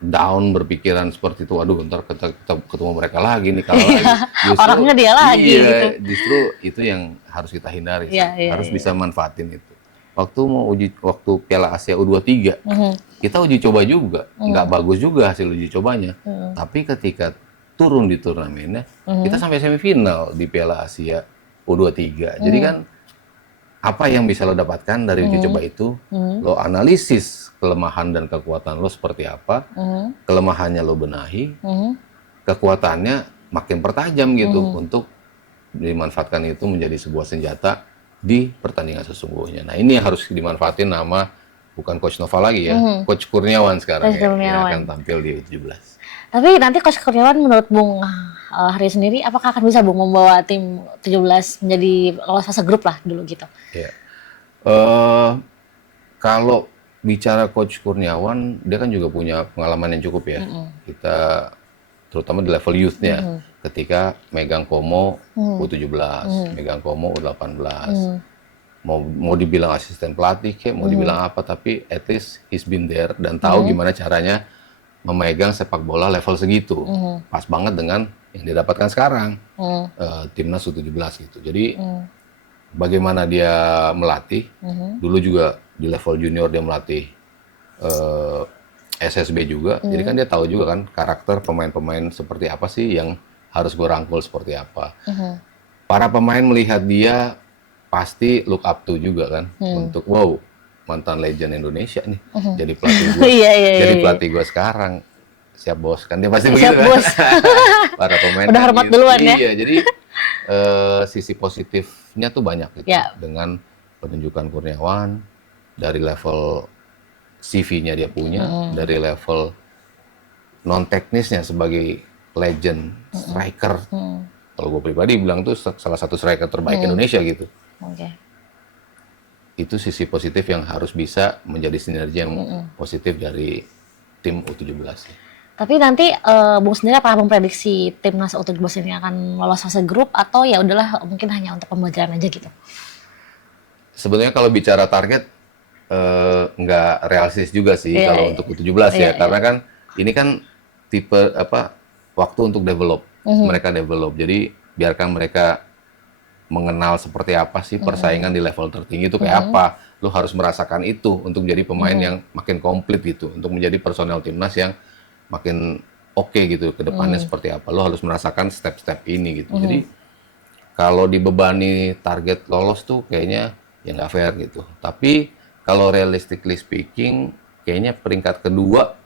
down berpikiran seperti itu, aduh ntar kita ketemu mereka lagi nih, kalah lagi. Justru, orangnya dia lagi gitu. Justru itu yang harus kita hindari. Harus bisa manfaatin itu. Waktu Piala Asia U23, kita uji coba juga, nggak bagus juga hasil uji cobanya. Tapi ketika turun di turnamennya, kita sampai semifinal di Piala Asia U23. Jadi kan apa yang bisa lo dapatkan dari uji coba itu, lo analisis kelemahan dan kekuatan lo seperti apa, kelemahannya lo benahi, kekuatannya makin pertajam gitu untuk dimanfaatkan itu menjadi sebuah senjata di pertandingan sesungguhnya. Nah ini yang harus dimanfaatin bukan Coach Nova lagi ya, Coach Kurniawan sekarang yang akan tampil di U17. Tapi nanti Coach Kurniawan menurut Bung Hari sendiri, apakah akan bisa Bung membawa tim 17 menjadi lolos fase grup lah dulu gitu? Kalau bicara Coach Kurniawan, dia kan juga punya pengalaman yang cukup ya. Kita terutama di level youth-nya, ketika megang Komo U17, megang Komo U18, mau dibilang asisten pelatih mau dibilang apa, tapi at least he's been there dan tahu gimana caranya memegang sepak bola level segitu. Pas banget dengan yang didapatkan sekarang, timnas U17 gitu. Jadi bagaimana dia melatih, dulu juga di level junior dia melatih SSB juga, jadi kan dia tahu juga kan karakter pemain-pemain seperti apa sih yang harus gue rangkul seperti apa. Para pemain melihat dia pasti look up to juga kan, untuk wow, mantan legend Indonesia nih, jadi pelatih gue, jadi pelatih gue sekarang, siap bos kan, dia pasti begitu kan. Bos. Para pemain Udah kan hormat gitu. duluan ya. Iya, jadi sisi positifnya tuh banyak gitu, dengan penunjukan Kurniawan dari level CV-nya dia punya, dari level non teknisnya sebagai legend striker. Kalau gue pribadi bilang tuh salah satu striker terbaik Indonesia gitu. Itu sisi positif yang harus bisa menjadi sinergi yang positif dari tim U17. Tapi nanti Bung sendiri apakah memprediksi timnas U17 ini akan lolos fase grup atau ya udahlah mungkin hanya untuk pembelajaran aja gitu? Sebenarnya kalau bicara target nggak realistis juga sih kalau untuk U17 ya, karena kan ini kan tipe apa waktu untuk develop, mereka develop. Jadi biarkan mereka mengenal seperti apa sih persaingan di level tertinggi itu kayak apa. Lo harus merasakan itu untuk menjadi pemain yang makin komplit gitu, untuk menjadi personel timnas yang makin oke gitu ke depannya seperti apa. Lo harus merasakan step-step ini gitu. Jadi kalau dibebani target lolos tuh kayaknya ya nggak fair gitu. Tapi kalau realistically speaking, kayaknya peringkat kedua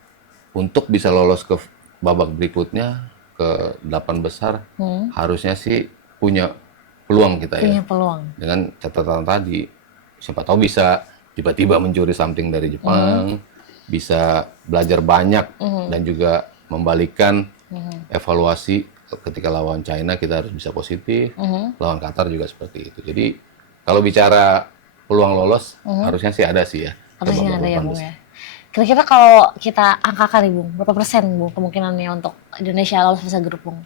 untuk bisa lolos ke babak berikutnya ke 8 besar harusnya sih punya peluang kita ya. Punya peluang. Dengan catatan tadi, siapa tahu bisa tiba-tiba mencuri something dari Jepang, bisa belajar banyak dan juga membalikkan evaluasi ketika lawan China kita harus bisa positif, lawan Qatar juga seperti itu. Jadi kalau bicara peluang lolos harusnya sih ada sih ya. Harusnya ada ya Bung ya. Kira-kira kalau kita angkakan nih Bung, berapa persen Bung kemungkinannya untuk Indonesia lolos fase grup Bung?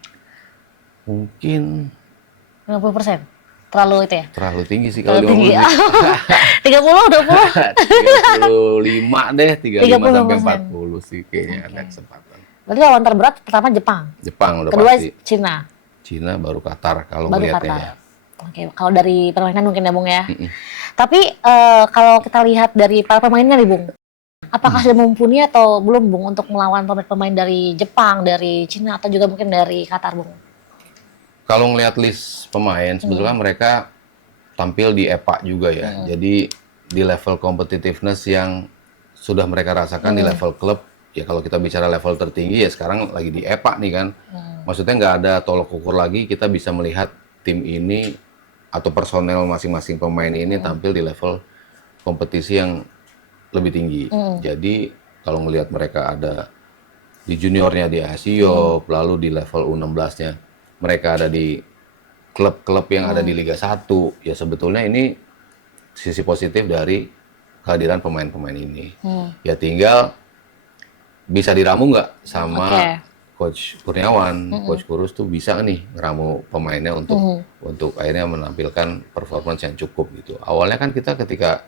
Mungkin 50%? Terlalu itu ya? terlalu tinggi sih kalau Terlalu tinggi. 50 20. 35 deh, 35 sampai 40 sih kayaknya ada kesempatan. Berarti lawan terberat pertama Jepang. Jepang udah Kedua pasti. Cina. Cina baru Qatar kalau Baru melihatnya Qatar. ya. Oke, kalau dari permainan mungkin ya Bung ya. Tapi kalau kita lihat dari para pemainnya nih Bung, apakah sudah mumpuni atau belum Bung untuk melawan pemain dari Jepang, dari Cina atau juga mungkin dari Qatar Bung? Kalau ngelihat list pemain, sebetulnya mereka tampil di EPA juga ya. Jadi di level competitiveness yang sudah mereka rasakan di level klub, ya kalau kita bicara level tertinggi ya sekarang lagi di EPA nih kan. Maksudnya nggak ada tolok ukur lagi, kita bisa melihat tim ini atau personel masing-masing pemain ini tampil di level kompetisi yang lebih tinggi. Jadi kalau ngelihat mereka ada di juniornya di ASIO, lalu di level U16-nya mereka ada di klub-klub yang ada di Liga 1, ya sebetulnya ini sisi positif dari kehadiran pemain-pemain ini. Ya tinggal bisa diramu nggak sama Coach Kurniawan, Coach Kurus tuh bisa nih ngeramu pemainnya untuk akhirnya menampilkan performance yang cukup gitu. Awalnya kan kita ketika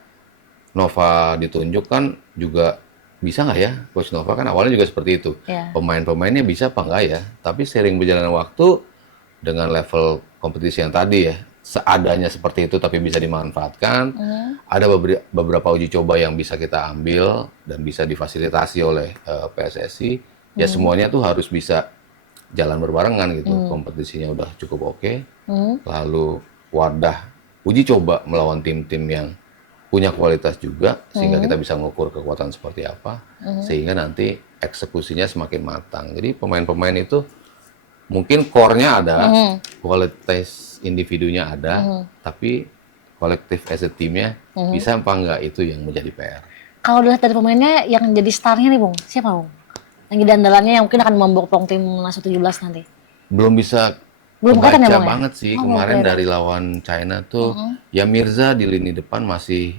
Nova ditunjuk kan juga bisa nggak ya, Coach Nova kan awalnya juga seperti itu. Pemain-pemainnya bisa apa nggak ya, tapi seiring berjalannya waktu dengan level kompetisi yang tadi ya, seadanya seperti itu tapi bisa dimanfaatkan. Ada beberapa uji coba yang bisa kita ambil dan bisa difasilitasi oleh PSSI. Ya semuanya tuh harus bisa jalan berbarengan gitu. Kompetisinya udah cukup oke. Lalu wadah uji coba melawan tim-tim yang punya kualitas juga sehingga kita bisa mengukur kekuatan seperti apa sehingga nanti eksekusinya semakin matang. Jadi pemain-pemain itu mungkin core-nya ada, kualitas individunya ada, tapi kolektif as a team-nya bisa apa enggak, itu yang menjadi PR. Kalau dilihat dari pemainnya yang jadi starnya nih Bung, siapa Bung? Yang jadi andalannya yang mungkin akan membopong timnas U17 nanti? Belum bisa kebaca ya, Bung, banget sih kemarin dari lawan China tuh. Ya Mirza di lini depan masih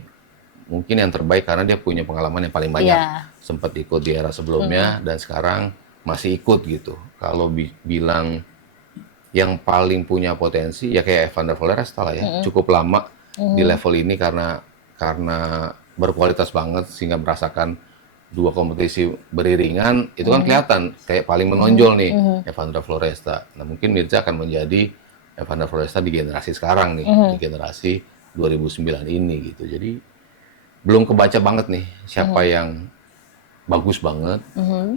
mungkin yang terbaik karena dia punya pengalaman yang paling banyak. Sempat ikut di era sebelumnya dan sekarang masih ikut gitu. Kalau bilang yang paling punya potensi ya kayak Evander Valderrasta lah ya, cukup lama di level ini karena berkualitas banget sehingga merasakan dua kompetisi beriringan itu kan kelihatan kayak paling menonjol nih Evandra Floresta. Nah mungkin Mirza akan menjadi Evandra Floresta di generasi sekarang nih, di generasi 2009 ini gitu. Jadi belum kebaca banget nih siapa yang bagus banget.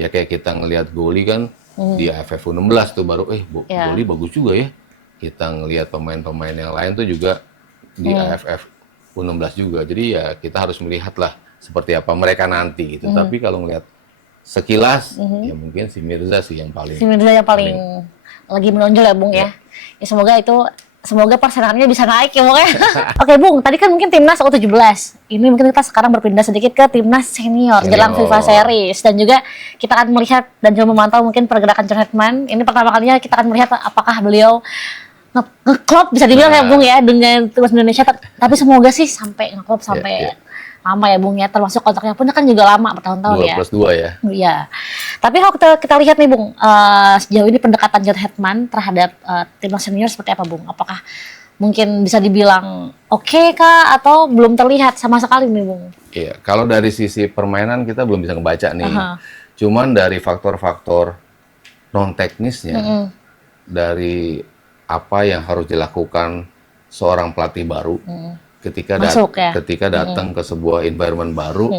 Ya kayak kita ngelihat Goli kan di AFF U16 tuh baru Goli bagus juga ya. Kita ngelihat pemain-pemain yang lain tuh juga di AFF U16 juga. Jadi ya kita harus melihat lah seperti apa mereka nanti gitu. Tapi kalau ngelihat sekilas ya mungkin si Mirza sih yang paling. Si Mirza yang paling lagi menonjol ya Bung ya. Ya semoga persenannya bisa naik ya Bung ya. Oke Bung, tadi kan mungkin timnas U17. Ini mungkin kita sekarang berpindah sedikit ke timnas senior jelang FIFA Series, dan juga kita akan melihat dan juga memantau mungkin pergerakan John Herdman. Ini pertama kalinya kita akan melihat apakah beliau ngeklop bisa dibilang ya Bung ya dengan timnas Indonesia, tapi semoga sih sampai ngeklop sampai lama ya Bung ya, termasuk kontraknya pun kan juga lama bertahun-tahun ya. 2+2 ya. Iya. Tapi kalau kita lihat nih Bung, sejauh ini pendekatan John Herdman terhadap timnas senior seperti apa Bung? Apakah mungkin bisa dibilang oke kah atau belum terlihat sama sekali nih Bung? Iya, kalau dari sisi permainan kita belum bisa ngebaca nih. Cuman dari faktor-faktor non teknisnya, dari apa yang harus dilakukan seorang pelatih baru ketika datang ke sebuah environment baru,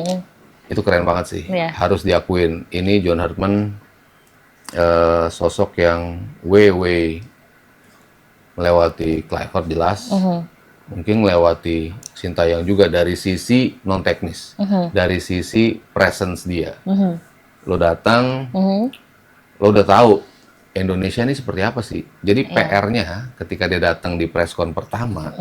itu keren banget sih. Harus diakuin. Ini John Herdman sosok yang way melewati Kluivert jelas, mungkin melewati Sintayong juga dari sisi non teknis, dari sisi presence dia. Lo datang, lo udah tahu Indonesia ini seperti apa sih. Jadi PR-nya ketika dia datang di preskon pertama,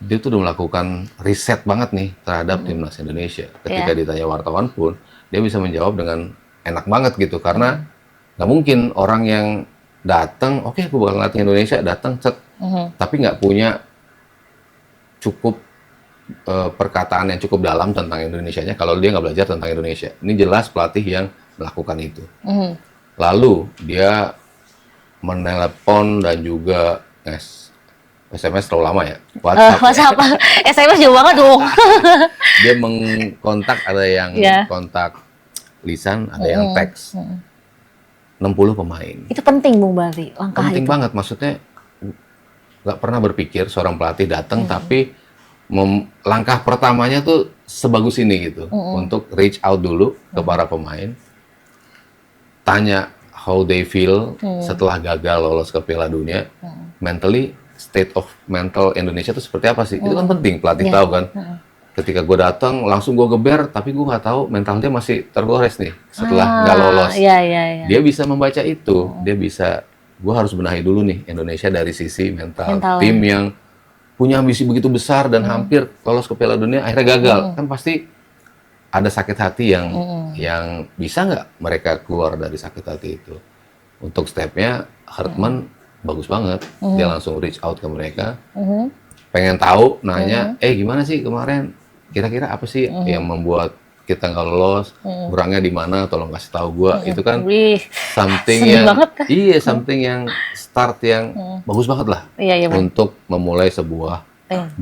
dia tuh udah melakukan riset banget nih terhadap timnas Indonesia. Ketika ditanya wartawan pun, dia bisa menjawab dengan enak banget gitu, karena nggak mungkin orang yang datang, oke, aku bakal latih Indonesia, datang tapi nggak punya cukup perkataan yang cukup dalam tentang Indonesianya kalau dia nggak belajar tentang Indonesia. Ini jelas pelatih yang melakukan itu. Lalu dia menelepon dan juga SMS terlalu lama ya, WhatsApp. SMS jauh banget dong. Dia mengkontak, ada yang kontak lisan, ada yang teks. 60 pemain. Itu penting Bung berarti langkah penting itu. Banget, maksudnya nggak pernah berpikir seorang pelatih datang tapi langkah pertamanya tuh sebagus ini gitu, untuk reach out dulu ke para pemain, tanya how they feel setelah gagal lolos ke Piala Dunia, mentally, state of mental Indonesia itu seperti apa sih? Itu kan penting pelatih tahu kan. Ketika gue datang langsung gue geber, tapi gue nggak tahu mentalnya masih tergores nih setelah nggak lolos. Dia bisa membaca itu, dia bisa, gue harus benahi dulu nih Indonesia dari sisi mental. Tim yang punya ambisi begitu besar dan hampir lolos ke Piala Dunia akhirnya gagal, kan pasti ada sakit hati yang bisa nggak mereka keluar dari sakit hati itu. Untuk stepnya Herdman bagus banget, dia langsung reach out ke mereka, pengen tahu, nanya, gimana sih kemarin, kira-kira apa sih yang membuat kita nggak lolos, kurangnya di mana, tolong kasih tahu gua. Itu kan something yang something yang start yang bagus banget lah untuk memulai sebuah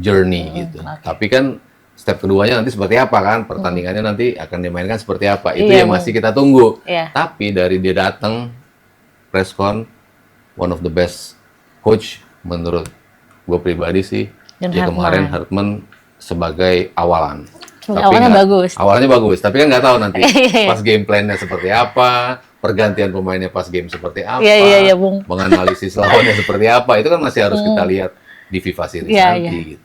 journey gitu. Tapi kan step keduanya nanti seperti apa kan, pertandingannya nanti akan dimainkan seperti apa, itu yang masih kita tunggu. Tapi dari dia datang preskon, one of the best coach menurut gue pribadi sih, dia kemarin Herdman sebagai awalan. Awalnya bagus, tapi kan nggak tahu nanti pas game plan-nya seperti apa, pergantian pemainnya pas game seperti apa, Bung. menganalisis lawannya seperti apa, itu kan masih harus kita lihat di FIFA Series nanti. Gitu.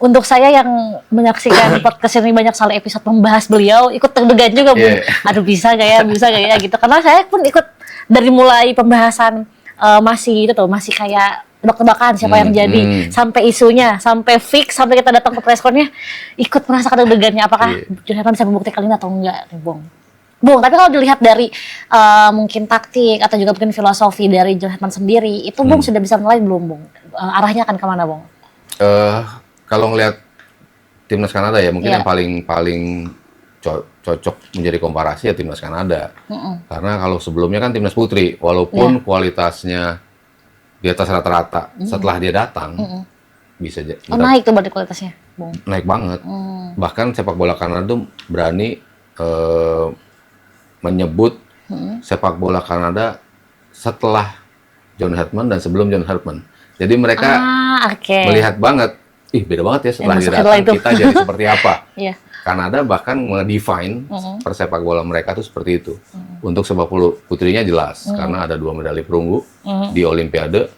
Untuk saya yang menyaksikan podcast ini banyak sekali episode membahas beliau, ikut deg-degan juga Bung. Aduh bisa gak ya gitu. Karena saya pun ikut dari mulai pembahasan masih kayak tebak-tebakan siapa yang jadi, sampai isunya, sampai fix, sampai kita datang ke pressconnya, ikut merasakan deg-degannya apakah John Herdman bisa membuktikan ini atau enggak, Bung. Tapi kalau dilihat dari mungkin taktik atau juga mungkin filosofi dari John Herdman sendiri, itu Bung sudah bisa mulai belum Bung? Arahnya akan kemana Bung? Kalau ngelihat timnas Kanada ya, mungkin yang paling cocok menjadi komparasi ya timnas Kanada. Karena kalau sebelumnya kan timnas putri, walaupun kualitasnya di atas rata-rata, setelah dia datang bisa naik tuh berarti kualitasnya, Bung. Naik banget. Bahkan sepak bola Kanada tuh berani menyebut sepak bola Kanada setelah John Herdman dan sebelum John Herdman. Jadi mereka melihat banget, beda banget ya setelah dia datang kita jadi seperti apa. Iya. Kanada bahkan mendefine persepak bola mereka tuh seperti itu. Untuk sepak bola putrinya jelas, karena ada 2 medali perunggu di Olimpiade,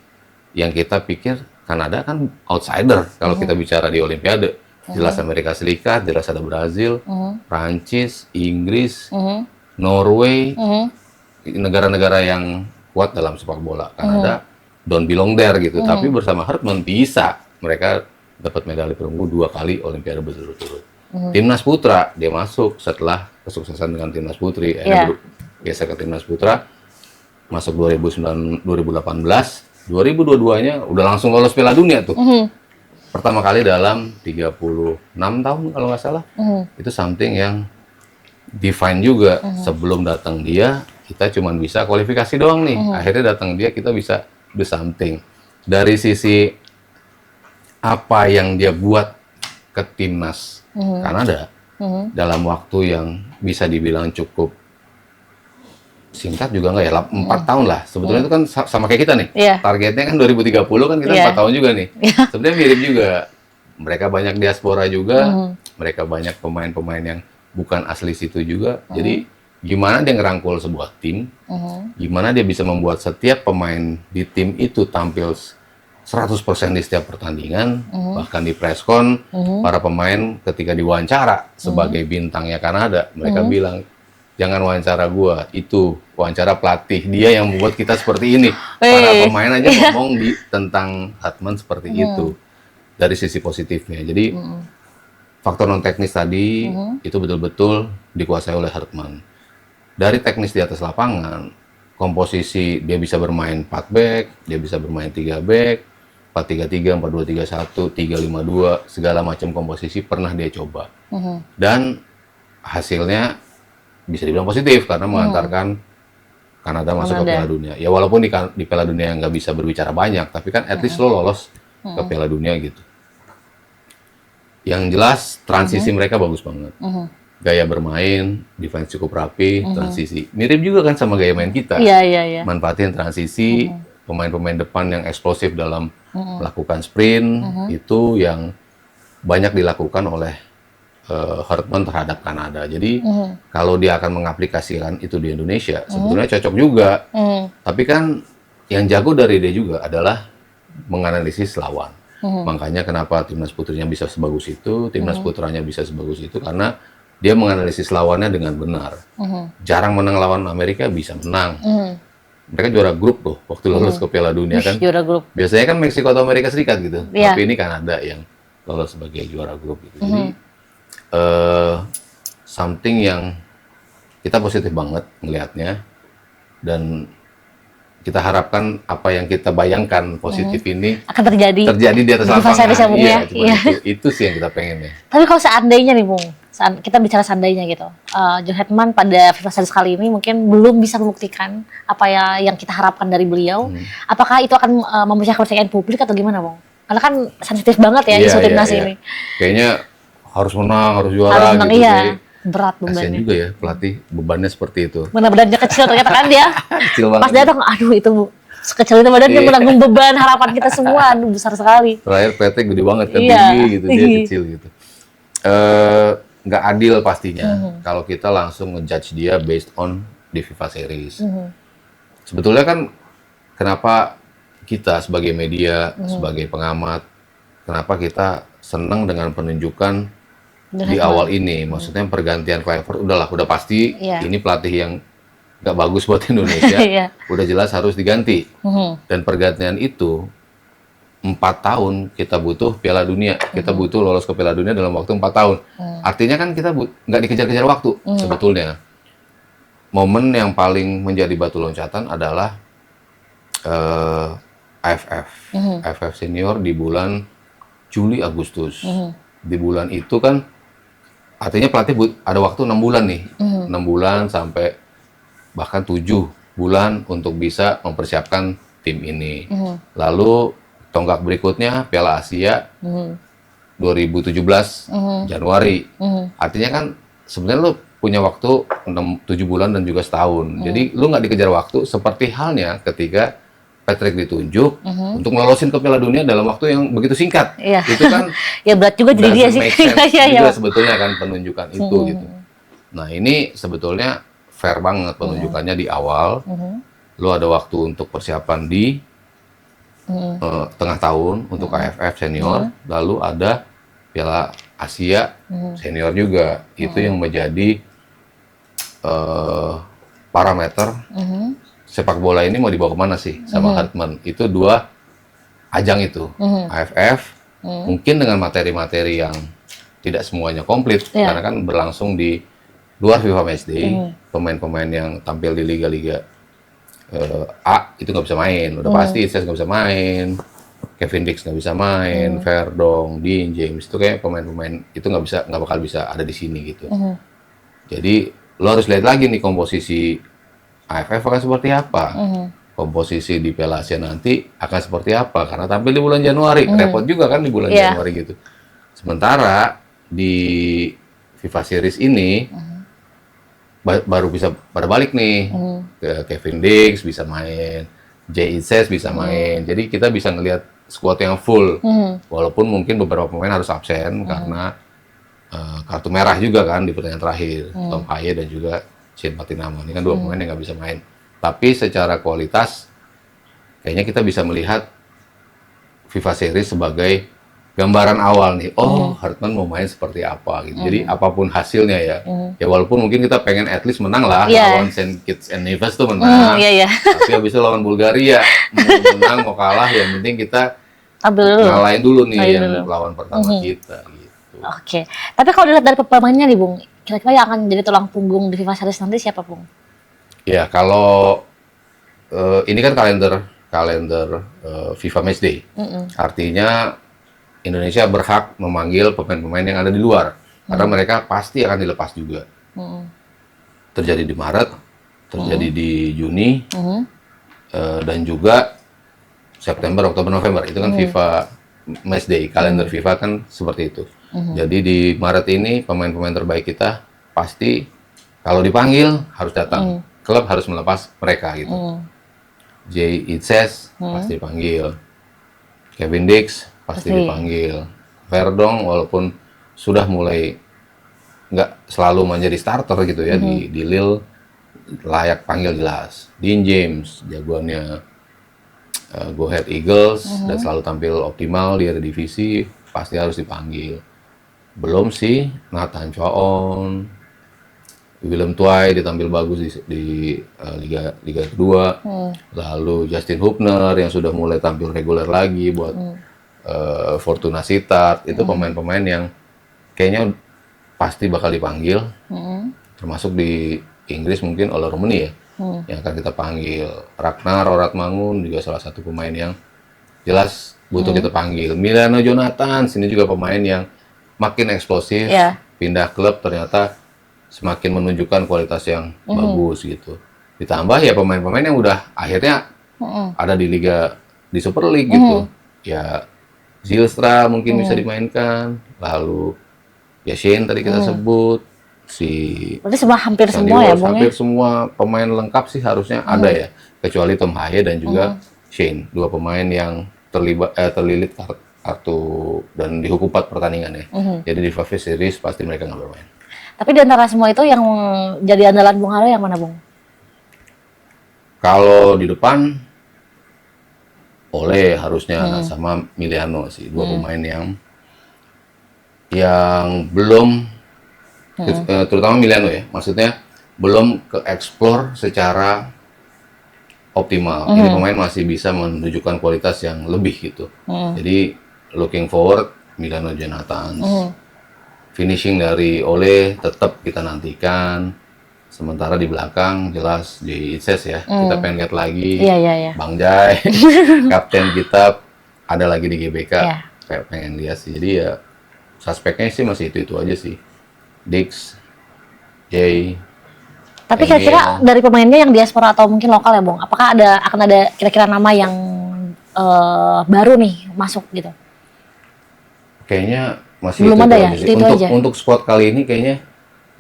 yang kita pikir Kanada kan outsider kalau kita bicara di Olimpiade. Jelas Amerika Serikat, jelas ada Brazil, Prancis, Inggris, Norway, negara-negara yang kuat dalam sepak bola. Kanada don't belong there gitu. Tapi bersama Herdman bisa mereka dapat medali perunggu 2 kali Olimpiade berturut-turut. Timnas putra dia masuk setelah kesuksesan dengan timnas putri, geser ke timnas putra, masuk 2018, 2022-nya udah langsung lolos Piala Dunia tuh. Pertama kali dalam 36 tahun kalau nggak salah. Itu something yang define juga. Sebelum datang dia, kita cuma bisa kualifikasi doang nih. Akhirnya datang dia, kita bisa do something. Dari sisi apa yang dia buat ke timnas Kanada dalam waktu yang bisa dibilang cukup singkat juga nggak ya, 4 tahun lah. Sebetulnya itu kan sama kayak kita nih. Targetnya kan 2030 kan kita 4 tahun juga nih. Sebenarnya mirip juga. Mereka banyak diaspora juga, mereka banyak pemain-pemain yang bukan asli situ juga. Jadi gimana dia ngerangkul sebuah tim, gimana dia bisa membuat setiap pemain di tim itu tampil 100% di setiap pertandingan, bahkan di preskon, para pemain ketika diwawancara sebagai bintangnya Kanada, mereka bilang, jangan wawancara gua, itu wawancara pelatih, dia yang membuat kita seperti ini. Para pemain aja ngomong tentang Herdman seperti itu, dari sisi positifnya. Jadi, faktor non-teknis tadi, itu betul-betul dikuasai oleh Herdman. Dari teknis di atas lapangan, komposisi dia bisa bermain 4 back, dia bisa bermain 3 back, 4-3-3, 4-2-3-1, 3-5-2, segala macam komposisi pernah dia coba. Dan hasilnya bisa dibilang positif karena mengantarkan Kanada masuk ke Piala Dunia. Ya walaupun di Piala Dunia nggak bisa berbicara banyak, tapi kan at least lo lolos ke Piala Dunia gitu. Yang jelas transisi mereka bagus banget. Gaya bermain, defense cukup rapi, transisi. Mirip juga kan sama gaya main kita. Manfaatin transisi, pemain-pemain depan yang eksplosif dalam melakukan sprint, itu yang banyak dilakukan oleh Herdman terhadap Kanada. Jadi kalau dia akan mengaplikasikan itu di Indonesia, sebetulnya cocok juga. Tapi kan yang jago dari dia juga adalah menganalisis lawan. Makanya kenapa timnas putrinya bisa sebagus itu, timnas putranya bisa sebagus itu, karena dia menganalisis lawannya dengan benar. Jarang menang lawan Amerika, bisa menang. Mereka juara grup loh waktu lolos ke Piala Dunia kan. Juara grup. Biasanya kan Meksiko atau Amerika Serikat gitu. Tapi ini Kanada yang lolos sebagai juara grup gitu. Jadi something yang kita positif banget melihatnya, dan kita harapkan apa yang kita bayangkan positif ini akan terjadi di atas lapangan. Iya. Itu sih yang kita pengen ya. Tapi kalau seandainya nih, Bung, kita bicara seandainya gitu, John Herdman pada FIFA Series kali ini mungkin belum bisa membuktikan apa ya yang kita harapkan dari beliau. Apakah itu akan memecah kepercayaan publik atau gimana, Bung? Karena kan sensitif banget ya isu timnas ini. Kayaknya harus menang, harus juara harus menang, gitu. Berat bebannya. Kasian juga ya pelatih, bebannya seperti itu. Mana badannya kecil ternyata kan dia. Kecil banget. Pas datang, aduh itu sekecil itu badannya menanggung beban harapan kita semua, aduh besar sekali. Terakhir PT gede banget kan, tinggi gitu, dia kecil gitu. Nggak adil pastinya kalau kita langsung ngejudge dia based on di FIFA Series. Sebetulnya kan kenapa kita sebagai media, sebagai pengamat, kenapa kita senang dengan penunjukan di awal ini, maksudnya pergantian Kluivert udah pasti ini pelatih yang nggak bagus buat Indonesia, udah jelas harus diganti. Dan pergantian itu 4 tahun kita butuh Piala Dunia, kita butuh lolos ke Piala Dunia dalam waktu 4 tahun. Artinya kan kita nggak dikejar-kejar waktu sebetulnya. Momen yang paling menjadi batu loncatan adalah AFF senior di bulan Juli Agustus. Di bulan itu kan artinya pelatih ada waktu 6 bulan nih. 6 bulan sampai bahkan 7 bulan untuk bisa mempersiapkan tim ini. Lalu tonggak berikutnya Piala Asia 2017 Januari. Artinya kan sebenarnya lo punya waktu 7 bulan dan juga setahun. Jadi lu nggak dikejar waktu seperti halnya ketika Patrick ditunjuk untuk ngelolosin ke Piala Dunia dalam waktu yang begitu singkat. Iya. Itu kan Ya berat juga jadi dia doesn't sih. make sense Iya, iya. juga sebetulnya kan penunjukan itu gitu. Nah ini sebetulnya fair banget penunjukannya di awal. Lu ada waktu untuk persiapan di tengah tahun untuk AFF senior, lalu ada Piala Asia senior juga. Itu yang menjadi parameter sepak bola ini mau dibawa kemana sih sama Hartman. Itu 2 ajang itu, AFF mungkin dengan materi-materi yang tidak semuanya komplit karena kan berlangsung di luar FIFA Matchday. Pemain-pemain yang tampil di liga-liga A itu nggak bisa main, udah pasti Itses nggak bisa main, Kevin Dix nggak bisa main, Verdong, Dean James itu kayak pemain-pemain itu nggak bakal bisa ada di sini gitu. Jadi lo harus lihat lagi nih komposisi AFF akan seperti apa, komposisi di Piala Asia nanti akan seperti apa karena tampil di bulan Januari, repot juga kan di bulan Januari gitu. Sementara di FIFA Series ini baru bisa pada balik nih, Kevin Dix bisa main, Jay Itses bisa main, jadi kita bisa ngelihat squad yang full, walaupun mungkin beberapa pemain harus absen karena kartu merah juga kan di pertandingan terakhir, Tom Haye dan juga Shane Patinama, ini kan 2 pemain yang nggak bisa main, tapi secara kualitas kayaknya kita bisa melihat FIFA Series sebagai gambaran awal nih, Hartman mau main seperti apa gitu. Jadi apapun hasilnya ya, ya walaupun mungkin kita pengen at least menang lah, lawan Saint Kitts and Nevis tuh menang, tapi habis itu lawan Bulgaria, mau menang mau kalah, yang penting kita ngalahin dulu nih yang lawan pertama kita gitu. Oke, tapi kalau dilihat dari pemainnya nih Bung, kira-kira yang akan jadi tulang punggung di FIFA Series nanti siapa Bung? Ya kalau ini kan kalender FIFA Matchday, artinya Indonesia berhak memanggil pemain-pemain yang ada di luar karena mereka pasti akan dilepas juga. Terjadi di Maret, terjadi di Juni, dan juga September, Oktober, November. Itu kan FIFA Matchday, kalender FIFA kan seperti itu. Jadi di Maret ini pemain-pemain terbaik kita pasti kalau dipanggil harus datang. Klub harus melepas mereka gitu. Jay Itses pasti dipanggil, Kevin Dix pasti dipanggil, Verdong walaupun sudah mulai nggak selalu menjadi starter gitu ya di Lille, layak panggil jelas. Dean James jagoannya Go Ahead Eagles dan selalu tampil optimal di Eredivisie pasti harus dipanggil. Belum sih Nathan Choon, Willem Twai ditampil bagus di Liga kedua. Lalu Justin Hubner yang sudah mulai tampil reguler lagi buat Fortuna Sittard. Itu pemain-pemain yang kayaknya pasti bakal dipanggil. Termasuk di Inggris mungkin Ola Romani ya, yang akan kita panggil. Ragnar Oratmangun juga salah satu pemain yang jelas butuh kita panggil. Milano Jonathan, sini juga pemain yang makin eksplosif, pindah klub ternyata semakin menunjukkan kualitas yang bagus gitu. Ditambah ya pemain-pemain yang udah akhirnya ada di Super League gitu. Ya Zylstra mungkin bisa dimainkan, lalu ya Shane tadi kita sebut, berarti hampir Sandy semua ya Walsh, Bung hampir ya? semua pemain lengkap sih harusnya ada ya, kecuali Tom Haye dan juga Shane, 2 pemain yang terlilit kartu dan dihukum 4 pertandingan ya. Jadi di FIFA Series pasti mereka nggak bermain. Tapi di antara semua itu yang jadi andalan Bung Haro yang mana Bung? Kalau di depan Ole harusnya sama Miliano sih, 2 pemain yang belum terutama Miliano ya, maksudnya belum ke explore secara optimal. Ini pemain masih bisa menunjukkan kualitas yang lebih gitu. Jadi looking forward Milano Jonathan. Finishing dari Ole tetap kita nantikan. Sementara di belakang jelas Jay Itses ya. Kita pengen lihat lagi Bang Jai, kapten kita ada lagi di GBK. Kayak pengen lihat sih. Jadi ya suspeknya sih masih itu aja sih. Dix, Jay. Tapi kira-kira dari pemainnya yang diaspora atau mungkin lokal ya Bung, apakah akan ada kira-kira nama yang baru nih masuk gitu? Kayaknya masih belum itu ada ya? aja sih. Untuk squad kali ini kayaknya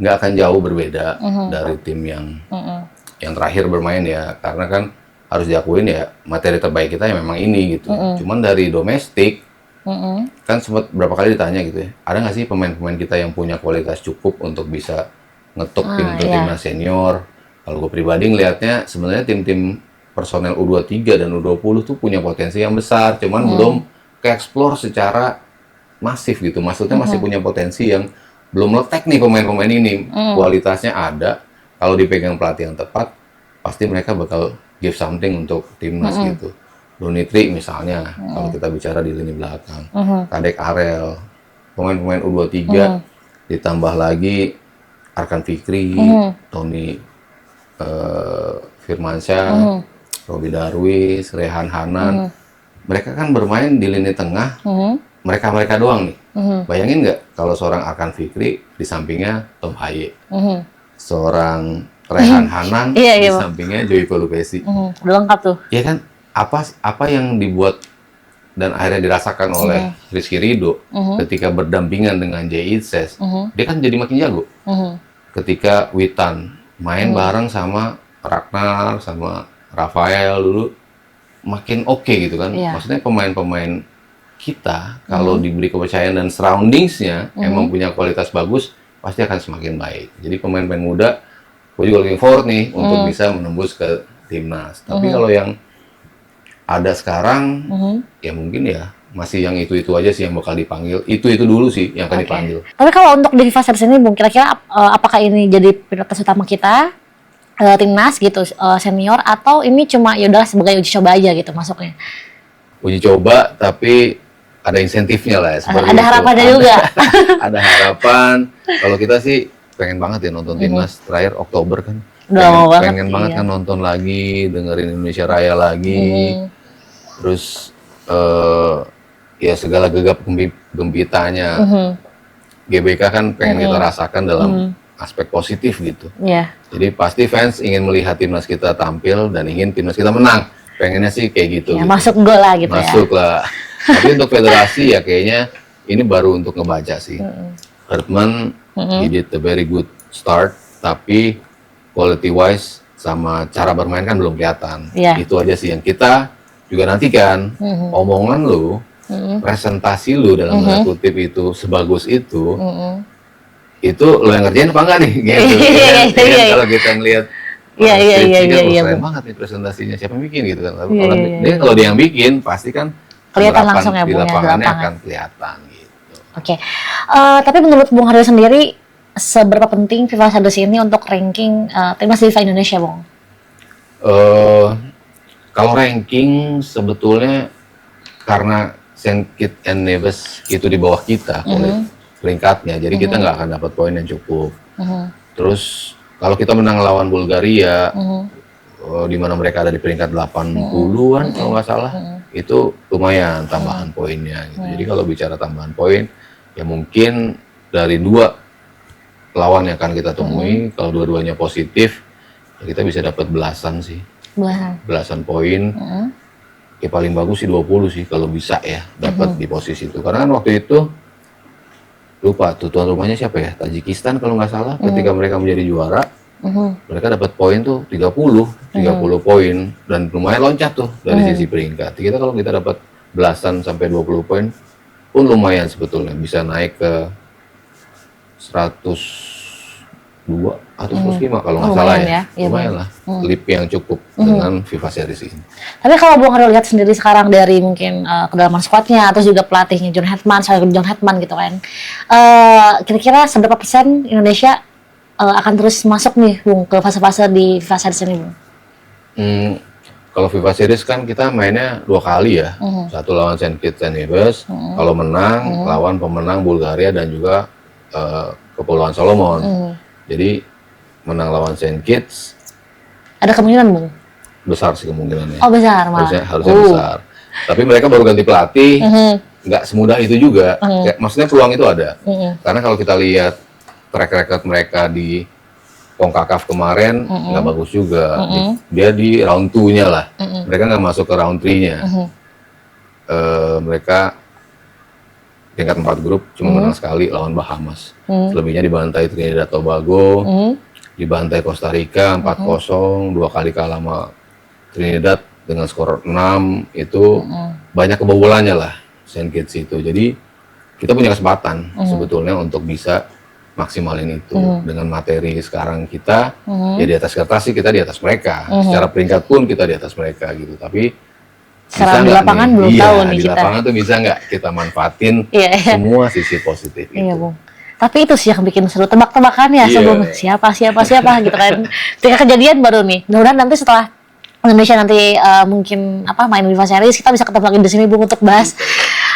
nggak akan jauh berbeda dari tim yang terakhir bermain ya, karena kan harus diakuin ya materi terbaik kita ya memang ini gitu. Cuman dari domestik kan sempat berapa kali ditanya gitu ya, ada nggak sih pemain-pemain kita yang punya kualitas cukup untuk bisa ngetuk pintu timnas senior? Kalau gue pribadi ngelihatnya sebenarnya tim-tim personel U23 dan U20 tuh punya potensi yang besar, cuman belum ke-explore secara masif gitu. Maksudnya masih punya potensi yang belum letek nih pemain-pemain ini. Kualitasnya ada, kalau dipegang pelatih yang tepat, pasti mereka bakal give something untuk timnas gitu. Donitri misalnya, kalau kita bicara di lini belakang. Kadek Arel, pemain-pemain U23, ditambah lagi Arkan Fikri, Tony Firmansyah, Robi Darwis, Rehan Hanan. Mereka kan bermain di lini tengah, mereka-mereka doang nih. Bayangin nggak kalau seorang Arkan Fikri di sampingnya Tom Haye, seorang Rehan Hanan di sampingnya Joey Pelupesi. Udah lengkap tuh. Iya kan, apa yang dibuat dan akhirnya dirasakan oleh Rizky Ridho ketika berdampingan dengan Jay Itzes, dia kan jadi makin jago. Ketika Witan main bareng sama Ragnar, sama Rafael dulu, makin oke gitu kan. Maksudnya pemain-pemain kita kalau diberi kepercayaan dan surroundingsnya emang punya kualitas bagus, pasti akan semakin baik. Jadi pemain-pemain muda, gue juga looking forward nih untuk bisa menembus ke timnas. Tapi kalau yang ada sekarang, ya mungkin ya masih yang itu aja sih yang bakal dipanggil. Itu dulu sih yang akan dipanggil. Tapi kalau untuk di fase ini, Bung, kira-kira apakah ini jadi prioritas utama kita timnas gitu senior, atau ini cuma yaudah sebagai uji coba aja gitu masuknya? Uji coba, tapi ada insentifnya lah ya. Ada harapannya juga. Ada harapan. Kalau kita sih pengen banget ya nonton timnas terakhir Oktober kan. Pengen banget kan nonton lagi, dengerin Indonesia Raya lagi. Terus ya segala gegap gempitanya GBK kan pengen kita rasakan dalam aspek positif gitu. Jadi pasti fans ingin melihat timnas kita tampil dan ingin timnas kita menang. Pengennya sih kayak gitu. Ya, gitu. Masuk gol lah gitu masuk lah. Tapi untuk federasi ya kayaknya ini baru untuk ngebaca sih. Herdman he did a very good start, tapi quality wise sama cara bermain kan belum kelihatan. Itu aja sih yang kita juga nantikan. Omongan lu, presentasi lu dalam tanda kutip itu sebagus itu lo yang ngerjain apa enggak nih? Gitu. Kalau kita ngelihat keren banget nih presentasinya, siapa yang bikin gitu kan? Kalau dia yang bikin, pasti kan kelihatan langsung ya, di lapangannya akan kelihatan gitu. Oke. Tapi menurut Bung Haryo sendiri, seberapa penting FIFA Shadows ini untuk ranking timnas FIFA Indonesia, Bung? Kalau ranking sebetulnya karena Saint Kitts and Nevis itu di bawah kita peringkatnya, jadi kita nggak akan dapat poin yang cukup. Terus kalau kita menang lawan Bulgaria, di mana mereka ada di peringkat 80-an kalau nggak salah, itu lumayan tambahan poinnya. Gitu. Jadi kalau bicara tambahan poin, ya mungkin dari 2 lawan yang akan kita temui, kalau dua-duanya positif, ya kita bisa dapat belasan sih. Belasan poin. Ya paling bagus sih 20 sih kalau bisa ya dapat di posisi itu. Karena kan waktu itu lupa tuh tuan rumahnya siapa ya, Tajikistan kalau nggak salah, ketika mereka menjadi juara, mereka dapat poin tuh 30 poin dan lumayan loncat tuh dari sisi peringkat. Kita kalau kita dapat belasan sampai 20 poin pun lumayan sebetulnya, bisa naik ke 102 atau 105 kalau nggak salah ya. Lumayan lah, leap yang cukup dengan FIFA Series ini. Tapi kalau Bung Haryo lihat sendiri sekarang dari mungkin kedalaman squadnya atau juga pelatihnya John Hetman gitu kan, kira-kira seberapa persen Indonesia akan terus masuk nih, Bung, ke fase-fase di FIFA Series ini, Bung? Kalau FIFA Series kan kita mainnya 2 kali ya, satu lawan Saint Kitts and Nevis, kalau menang lawan pemenang Bulgaria dan juga Kepulauan Solomon. Jadi menang lawan Saint Kitts. Ada kemungkinan, Bung? Besar sih kemungkinannya. Oh, besar malah. Harusnya besar. Tapi mereka baru ganti pelatih, nggak semudah itu juga. Maksudnya peluang itu ada. Karena kalau kita lihat track record mereka di CONCACAF kemarin, nggak bagus juga. Dia di round 2-nya lah. Mereka nggak masuk ke round 3-nya. Mereka peringkat 4 grup cuma menang sekali lawan Bahamas. Selebihnya dibantai Trinidad Tobago, dibantai Costa Rica 4-0, 2 kali kalah sama Trinidad dengan skor 6 itu banyak kebobolannya lah Saint Kitts itu. Jadi kita punya kesempatan sebetulnya untuk bisa maksimalin itu dengan materi sekarang kita ya di atas kertas sih kita di atas mereka. Secara peringkat pun kita di atas mereka gitu. Tapi secara di lapangan nih? belum Iya, tahu nih di kita. lapangan tuh bisa nggak kita manfaatin semua sisi positif itu. Iya, Bung. Tapi itu sih yang bikin seru, tebak-tebakan ya sebelum siapa gitu kan. Ketika kejadian baru nih. Mudah-mudahan nanti setelah Indonesia nanti mungkin main FIFA Series kita bisa ketemu lagi di sini, Bung, untuk bahas.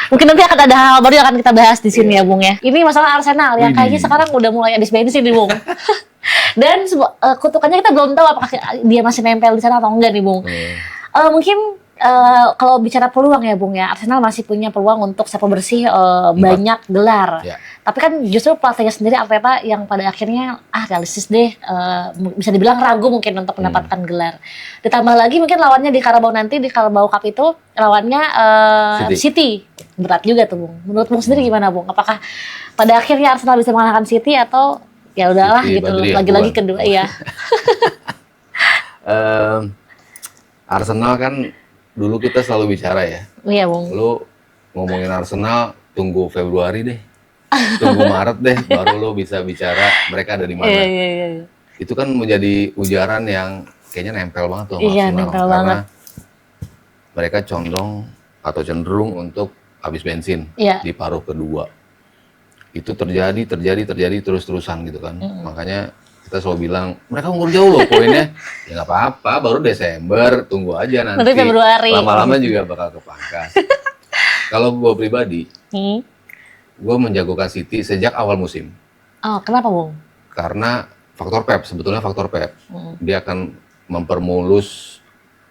Mungkin nanti akan ada hal baru yang akan kita bahas di sini ya, Bung ya. Ini masalah Arsenal yang kayaknya sekarang udah mulai habis bensin nih, Bung. Dan kutukannya kita belum tahu apakah dia masih nempel di sana atau enggak nih, Bung. Mungkin kalau bicara peluang ya, Bung ya, Arsenal masih punya peluang untuk sapu bersih banyak gelar. Tapi kan justru pelatihnya sendiri Arteta yang pada akhirnya realistis deh, bisa dibilang ragu mungkin untuk mendapatkan gelar. Ditambah lagi mungkin lawannya di Carabao nanti, di Carabao Cup itu lawannya City. Berat juga tuh, Bung. Menurut Bung sendiri gimana, Bung? Apakah pada akhirnya Arsenal bisa mengalahkan City atau ya udahlah gitu, lagi-lagi kedua ya. Arsenal kan dulu kita selalu bicara ya. Iya, Bung. Lu ngomongin Arsenal tunggu Februari deh. Tunggu Maret deh baru lu bisa bicara mereka ada di mana. Iya. Itu kan menjadi ujaran yang kayaknya nempel banget tuh sama Arsenal. Nempel karena banget. Mereka condong atau cenderung untuk habis bensin di paruh kedua. Itu terjadi terus-terusan gitu kan. Makanya kita selalu bilang mereka unggul jauh loh poinnya. Ya nggak apa-apa, baru Desember, tunggu aja nanti. Februari. Lama-lama juga bakal kepangkas. Kalau gue pribadi, gue menjagokan City sejak awal musim. Oh, kenapa, Bung? Karena sebetulnya faktor Pep. Dia akan mempermulus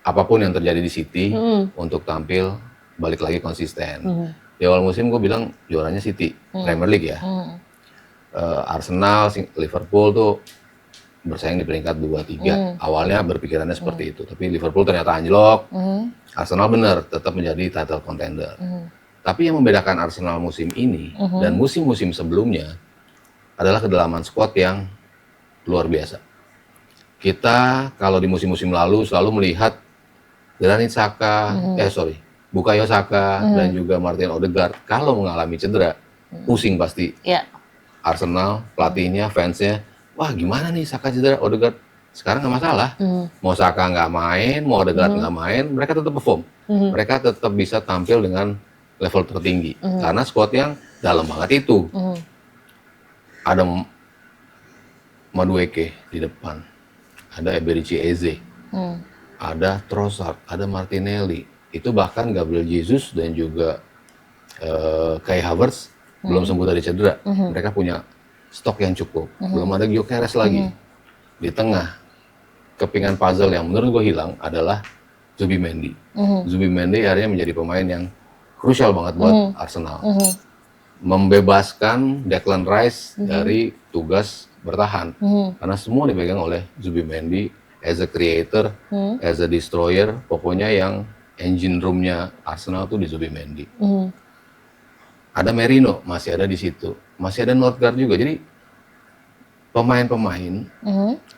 apapun yang terjadi di City untuk tampil balik lagi konsisten. Di awal musim gue bilang juaranya City, Premier League ya. Arsenal, Liverpool tuh bersaing di peringkat 2-3. Awalnya berpikirannya seperti itu, tapi Liverpool ternyata anjlok. Arsenal benar tetap menjadi title contender. Tapi yang membedakan Arsenal musim ini dan musim-musim sebelumnya adalah kedalaman squad yang luar biasa. Kita kalau di musim-musim lalu selalu melihat Granit Xhaka, Bukayo Saka dan juga Martin Odegaard kalau mengalami cedera, pusing pasti. Arsenal, pelatihnya, fansnya, wah gimana nih Saka cedera, Odegaard. Sekarang nggak masalah. Mau Saka nggak main, mau Odegaard nggak main, mereka tetap perform. Mereka tetap bisa tampil dengan level tertinggi. Karena squad yang dalam banget itu. Ada Madueke di depan. Ada Eberechi Eze. Ada Trossard, ada Martinelli. Itu bahkan Gabriel Jesus dan juga Kai Havertz belum sembuh dari cedera. Mereka punya stok yang cukup. Belum ada Gyökeres lagi. Di tengah, kepingan puzzle yang menurut gue hilang adalah Zubimendi. Zubimendi akhirnya menjadi pemain yang krusial banget buat Arsenal. Membebaskan Declan Rice dari tugas bertahan. Karena semua dipegang oleh Zubimendi as a creator, as a destroyer. Pokoknya yang engine room-nya Arsenal tuh di Zubimendi. Ada Merino, masih ada di situ. Masih ada Northgard juga. Jadi pemain-pemain,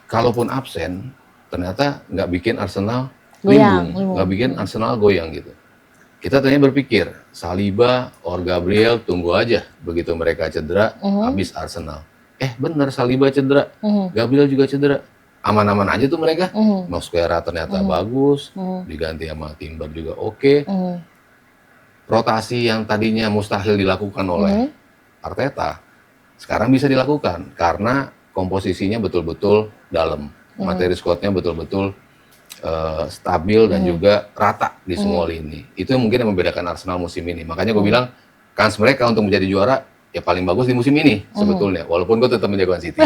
kalaupun absen, ternyata nggak bikin Arsenal limbung, nggak bikin Arsenal goyang gitu. Kita tadinya berpikir, Saliba, or Gabriel, tunggu aja. Begitu mereka cedera, habis Arsenal. Bener, Saliba cedera, Gabriel juga cedera. Aman-aman aja tuh mereka. Mosquera ternyata bagus, diganti sama Timber juga oke. Rotasi yang tadinya mustahil dilakukan oleh Arteta, sekarang bisa dilakukan karena komposisinya betul-betul dalam, materi squadnya betul-betul stabil dan juga rata di semua lini. Itu yang mungkin yang membedakan Arsenal musim ini. Makanya gue bilang kans mereka untuk menjadi juara ya paling bagus di musim ini sebetulnya. Walaupun gue tetap menjagokan City,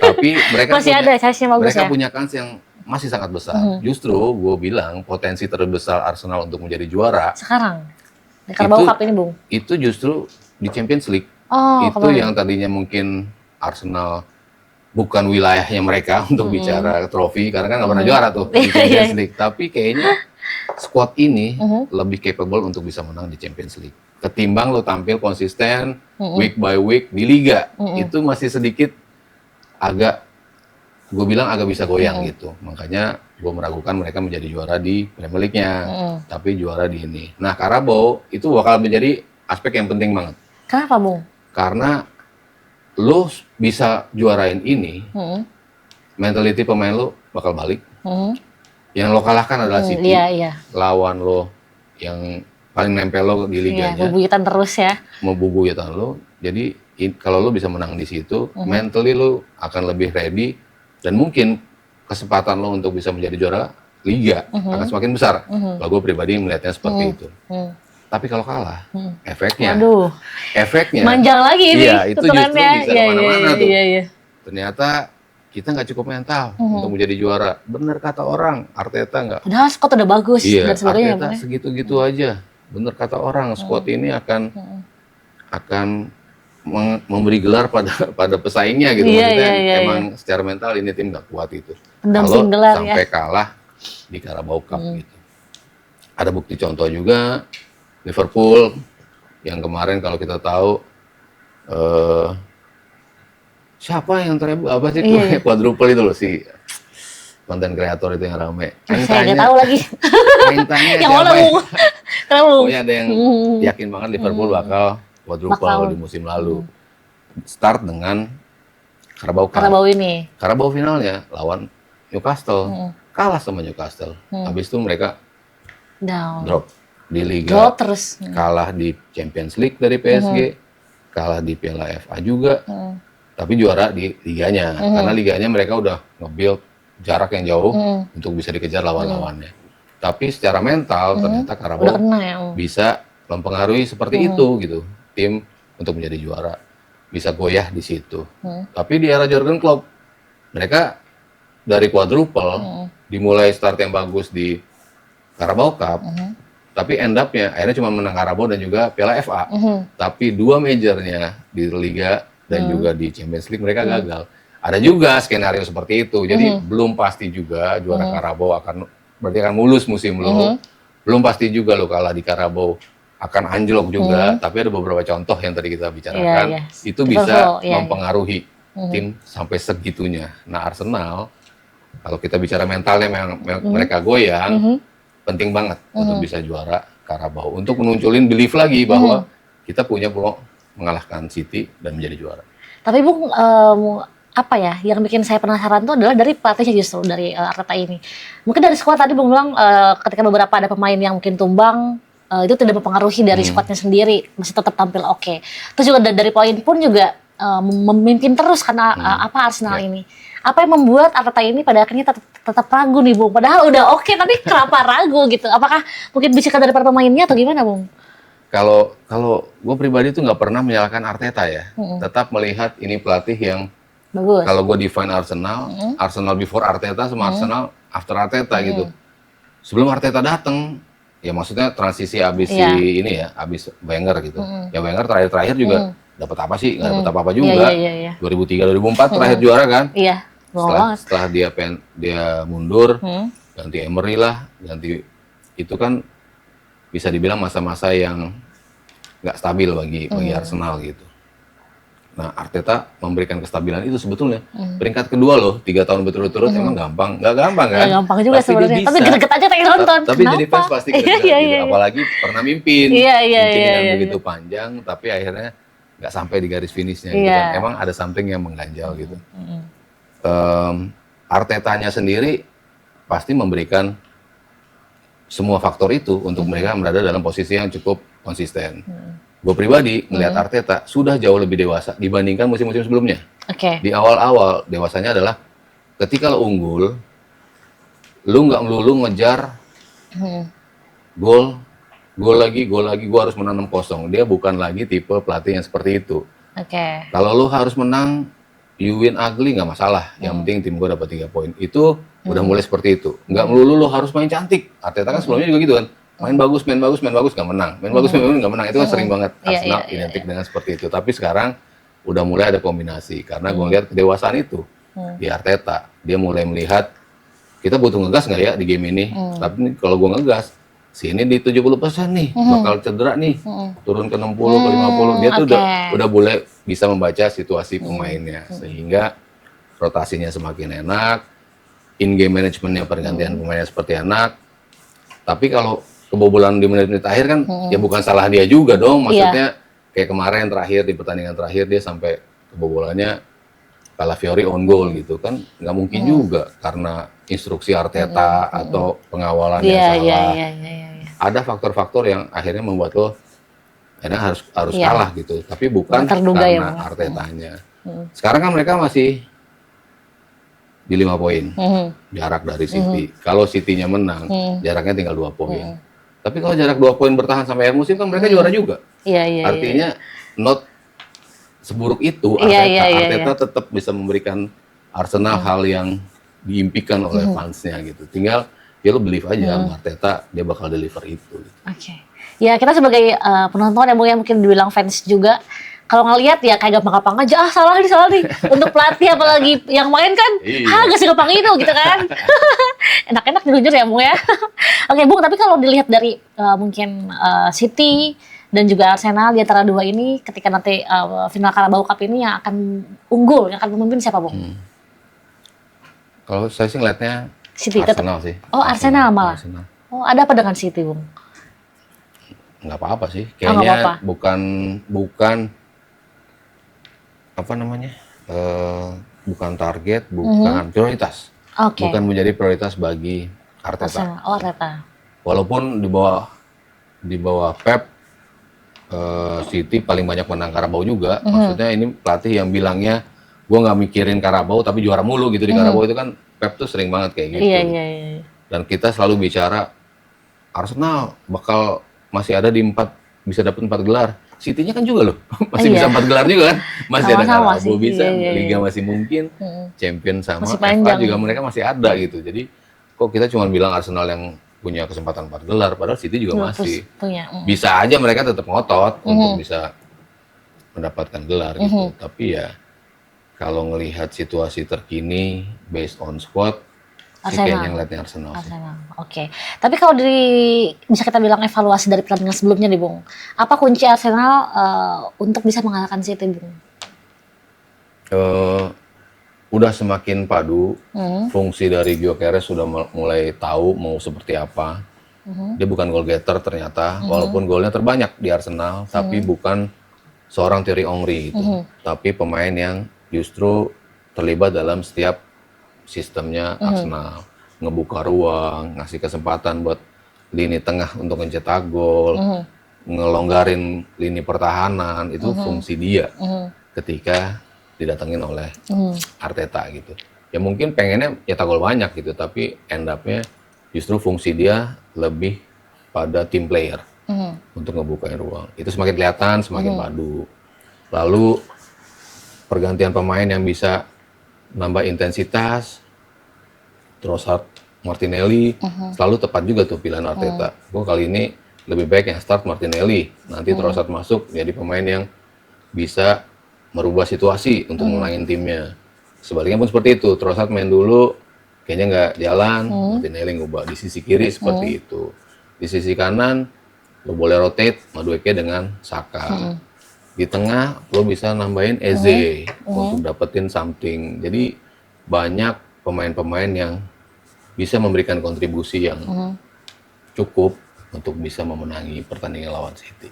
tapi mereka masih ada chance-nya bagus, mereka punya kans yang masih sangat besar. Justru gue bilang potensi terbesar Arsenal untuk menjadi juara sekarang di Carabao Cup ini, Bung. Itu justru di Champions League. Itu kemarin. Yang tadinya mungkin Arsenal bukan wilayahnya mereka untuk bicara trofi karena kan nggak pernah juara tuh di Champions League. Tapi kayaknya squad ini lebih capable untuk bisa menang di Champions League. ketimbang lo tampil konsisten week by week di liga. Itu masih sedikit agak, gue bilang agak bisa goyang gitu. Makanya gue meragukan mereka menjadi juara di Premier League-nya, tapi juara di ini. Nah, Carabao itu bakal menjadi aspek yang penting banget. Kenapa, Bung? Karena lo bisa juarain ini, mentality pemain lo bakal balik. Yang lo kalahkan adalah City, lawan lo yang paling nempel lo di liganya. Bubuyutan terus ya. Mau bubuyutan lo, jadi kalau lo bisa menang di situ, mentally lo akan lebih ready, dan mungkin kesempatan lo untuk bisa menjadi juara liga akan semakin besar. Kalau gue pribadi melihatnya seperti itu. Tapi kalau kalah, efeknya manjang lagi ini. Iya, itu justru bisa kemana-mana tuh. Iya. Ternyata kita nggak cukup mental untuk menjadi juara. Bener kata orang, Arteta nggak. Padahal squad udah bagus dan sebagainya. Arteta segitu-gitu aja. Bener kata orang, squad ini akan memberi gelar pada pesaingnya gitu. Maksudnya emang secara mental ini tim nggak kuat itu. Kalau sampai kalah di Carabao Cup gitu. Ada bukti contoh juga Liverpool yang kemarin kalau kita tahu siapa yang quadruple itu loh, si konten kreator itu yang rame. Saya nggak tahu lagi. Yang mana Bung? Pokoknya ada yang yakin banget Liverpool bakal quadruple di musim lalu. Start dengan Carabao ini. Carabao finalnya lawan Newcastle. Kalah sama Newcastle. Habis itu mereka drop di Liga. Terus. Kalah di Champions League dari PSG. Kalah di Piala FA juga. Tapi juara di liganya. Karena liganya mereka udah nge-build jarak yang jauh untuk bisa dikejar lawan-lawannya. Tapi secara mental ternyata Carabao bisa mempengaruhi seperti itu gitu. Tim untuk menjadi juara. Bisa goyah di situ. Tapi di era Jurgen Klopp, mereka dari quadruple dimulai start yang bagus di Carabao Cup. Tapi end up-nya akhirnya cuma menang Carabao dan juga Piala FA. Tapi dua majornya di Liga dan juga di Champions League mereka gagal. Ada juga skenario seperti itu. Jadi belum pasti juga juara Carabao berarti akan mulus musim lo. Belum pasti juga lo kalah di Carabao akan anjlok juga. Tapi ada beberapa contoh yang tadi kita bicarakan. Itu bisa mempengaruhi tim sampai segitunya. Nah, Arsenal kalau kita bicara mentalnya mereka goyang, penting banget untuk bisa juara Carabao. Untuk menunculin belief lagi bahwa kita punya peluang mengalahkan City dan menjadi juara. Tapi Bung, apa ya yang bikin saya penasaran itu adalah dari pelatihnya justru, dari Arteta ini. Mungkin dari squad tadi Bung bilang ketika beberapa ada pemain yang mungkin tumbang, itu tidak mempengaruhi dari squadnya sendiri, masih tetap tampil oke. Terus juga dari poin pun juga memimpin terus karena Arsenal ini. Apa yang membuat Arteta ini pada akhirnya tetap ragu nih Bung? Padahal udah oke, tapi kenapa ragu gitu? Apakah mungkin bisa dari para pemainnya atau gimana Bung? Kalau gue pribadi tuh nggak pernah menyalahkan Arteta ya. Tetap melihat ini pelatih yang bagus. Kalau gue define Arsenal, Arsenal before Arteta sama Arsenal after Arteta gitu. Sebelum Arteta datang, ya maksudnya transisi abis ini ya, abis Wenger gitu. Ya Wenger terakhir juga dapat apa sih? Nggak dapat apa-apa juga. 2003-2004 terakhir juara kan? Iya. Setelah dia mundur, ganti Emery lah, ganti itu kan bisa dibilang masa-masa yang nggak stabil bagi Arsenal gitu. Nah, Arteta memberikan kestabilan itu sebetulnya. Peringkat kedua loh, 3 tahun berturut-turut emang gampang. Nggak gampang kan? Nggak gampang juga sebenarnya. Tapi greget aja pengen nonton. Tapi jadi fans pasti greget gitu. Apalagi pernah mimpin. Mimpin yang begitu panjang, tapi akhirnya nggak sampai di garis finishnya gitu kan. Emang ada something yang mengganjal gitu. Artetanya sendiri pasti memberikan semua faktor itu untuk mereka berada dalam posisi yang cukup konsisten. Gue pribadi melihat Arteta sudah jauh lebih dewasa dibandingkan musim-musim sebelumnya. Di awal-awal dewasanya adalah ketika lo unggul, lo nggak melulu ngejar gol lagi, gue harus menang 6-0. Dia bukan lagi tipe pelatih yang seperti itu. Kalau lo harus menang, you win ugly nggak masalah. Yang penting tim gue dapat 3 poin. Itu udah mulai seperti itu. Nggak melulu lo harus main cantik. Arteta kan sebelumnya juga gitu kan. Main bagus nggak menang. Main bagus nggak menang. Itu kan sering banget Arsenal identik dengan seperti itu. Tapi sekarang udah mulai ada kombinasi. Karena gue lihat kedewasaan itu di Arteta. Dia mulai melihat kita butuh ngegas nggak ya di game ini. Tapi kalau gue ngegas, si ini di 70% nih, bakal cedera nih, turun ke 60, ke 50. Dia tuh udah boleh bisa membaca situasi pemainnya, sehingga rotasinya semakin enak, in-game manajemennya pergantian pemainnya seperti enak. Tapi kalau kebobolan di menit-menit akhir kan, ya bukan salah dia juga dong, maksudnya kayak kemarin terakhir, di pertandingan terakhir dia sampai kebobolannya Calafiori on goal gitu kan, nggak mungkin juga karena instruksi Arteta atau pengawalan yang salah. Ada faktor-faktor yang akhirnya membuat lo akhirnya harus kalah gitu, tapi bukan karena Artetanya. Sekarang kan mereka masih di 5 poin jarak dari City. Kalau City-nya menang, jaraknya tinggal 2 poin. Tapi kalau jarak 2 poin bertahan sampai akhir musim kan mereka juara juga. Artinya not seburuk itu. Arteta tetap bisa memberikan Arsenal hal yang diimpikan oleh fansnya gitu. Tinggal ya lo believe aja sama Arteta, dia bakal deliver itu. Oke. Ya kita sebagai penonton yang mungkin dibilang fans juga, kalau ngelihat ya kayak gampang-gampang aja, salah nih. Untuk pelatih apalagi yang main kan, gak segampang itu gitu kan. Enak-enak jujur ya Bung ya. Oke Bung, tapi kalau dilihat dari mungkin City dan juga Arsenal, di antara dua ini ketika nanti final Carabao Cup ini yang akan unggul, yang akan memimpin siapa Bung? Kalau saya sih ngeliatnya City Arsenal tetap. sih. Oh Arsenal malah. Arsenal. Oh ada apa dengan City Bung? Nggak apa-apa sih. Kayaknya bukan apa namanya? Bukan target, bukan prioritas. Bukan menjadi prioritas bagi Arteta. Oh Arteta. Walaupun di bawah Pep, City paling banyak menang Carabao juga. Maksudnya ini pelatih yang bilangnya gue nggak mikirin Carabao tapi juara mulu gitu di Carabao itu kan Pep tuh sering banget kayak gitu. Iya. Dan kita selalu bicara Arsenal bakal masih ada di bisa dapat 4 gelar. City-nya kan juga loh masih bisa 4 gelar juga kan. Masih ada Carabao bisa, Liga masih mungkin, Champion sama FA juga mereka masih ada gitu. Jadi kok kita cuma bilang Arsenal yang punya kesempatan 4 gelar, padahal City juga masih bisa aja mereka tetap ngotot untuk bisa mendapatkan gelar gitu. Tapi ya kalau ngelihat situasi terkini based on squad, sih kayaknya ngeliatnya Arsenal. Oke. Tapi kalau bisa kita bilang evaluasi dari pertandingan sebelumnya nih Bung, apa kunci Arsenal untuk bisa mengalahkan City Bung? Udah semakin padu, fungsi dari Gyökeres sudah mulai tahu mau seperti apa. Dia bukan goal getter ternyata, walaupun golnya terbanyak di Arsenal, tapi bukan seorang Thierry Henry gitu. Tapi pemain yang justru terlibat dalam setiap sistemnya Arsenal. Ngebuka ruang, ngasih kesempatan buat lini tengah untuk mencetak gol, ngelonggarin lini pertahanan, itu fungsi dia ketika didatengin oleh Arteta gitu. Ya mungkin pengennya nyetak gol banyak gitu, tapi end up-nya justru fungsi dia lebih pada team player untuk ngebukain ruang. Itu semakin kelihatan, semakin padu. Lalu pergantian pemain yang bisa nambah intensitas, Trossard, Martinelli, selalu tepat juga tuh pilihan Arteta. Gue kali ini lebih baik yang start Martinelli, nanti Trossard masuk jadi pemain yang bisa merubah situasi untuk menangin timnya. Sebaliknya pun seperti itu, Trossard main dulu, kayaknya nggak jalan, Martinelli ngubah di sisi kiri seperti itu. Di sisi kanan, lo boleh rotate Madueke dengan Saka. Di tengah, lo bisa nambahin Eze untuk dapetin something. Jadi banyak pemain-pemain yang bisa memberikan kontribusi yang cukup untuk bisa memenangi pertandingan lawan City.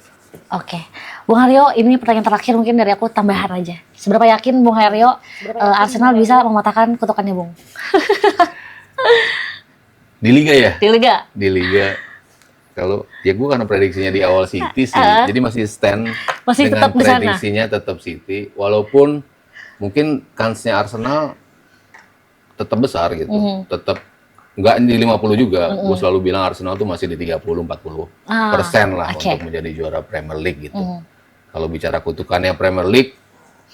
Oke, Bung Haryo, ini pertanyaan terakhir mungkin dari aku tambahan aja. Seberapa yakin Bung Haryo Arsenal bisa mematahkan kutukannya Bung? Di Liga ya? Di Liga? Di Liga. Kalau ya gue karena prediksinya di awal City sih, jadi masih stand dengan prediksinya tetap City. Walaupun mung kansnya Arsenal tetap besar gitu, tetap nggak di 50 juga. Gue selalu bilang Arsenal tuh masih di 30-40% lah untuk menjadi juara Premier League gitu. Kalau bicara kutukannya Premier League,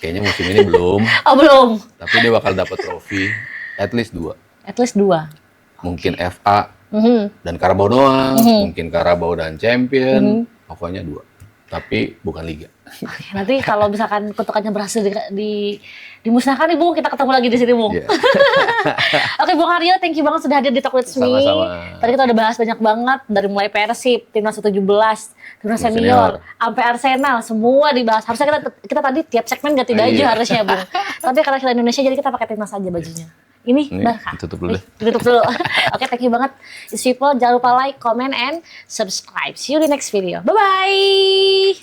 kayaknya musim ini belum. Belum. Tapi dia bakal dapat trofi at least 2. At least 2. Mungkin FA dan Carabao doang, mungkin Carabao dan Champion, pokoknya 2. Tapi bukan Liga. Oke, nanti kalau misalkan kutukannya berhasil dimusnahkan nih Bung, kita ketemu lagi di sini Bung. Iya. Oke Bung Haryo, thank you banget sudah hadir di Talk With Me. Sama-sama. Tadi kita udah bahas banyak banget, dari mulai Persib, Timnas U17, Timnas Senior. Senior, sampai Arsenal, semua dibahas. Harusnya kita tadi tiap segmen ganti baju Iya. harusnya Bung. Tapi karena kita Indonesia jadi kita pakai Timnas aja bajunya. Ini udah Kak. tutup dulu deh. Ditutup dulu. Oke, thank you banget. It's people, jangan lupa like, comment, and subscribe. See you di next video. Bye-bye!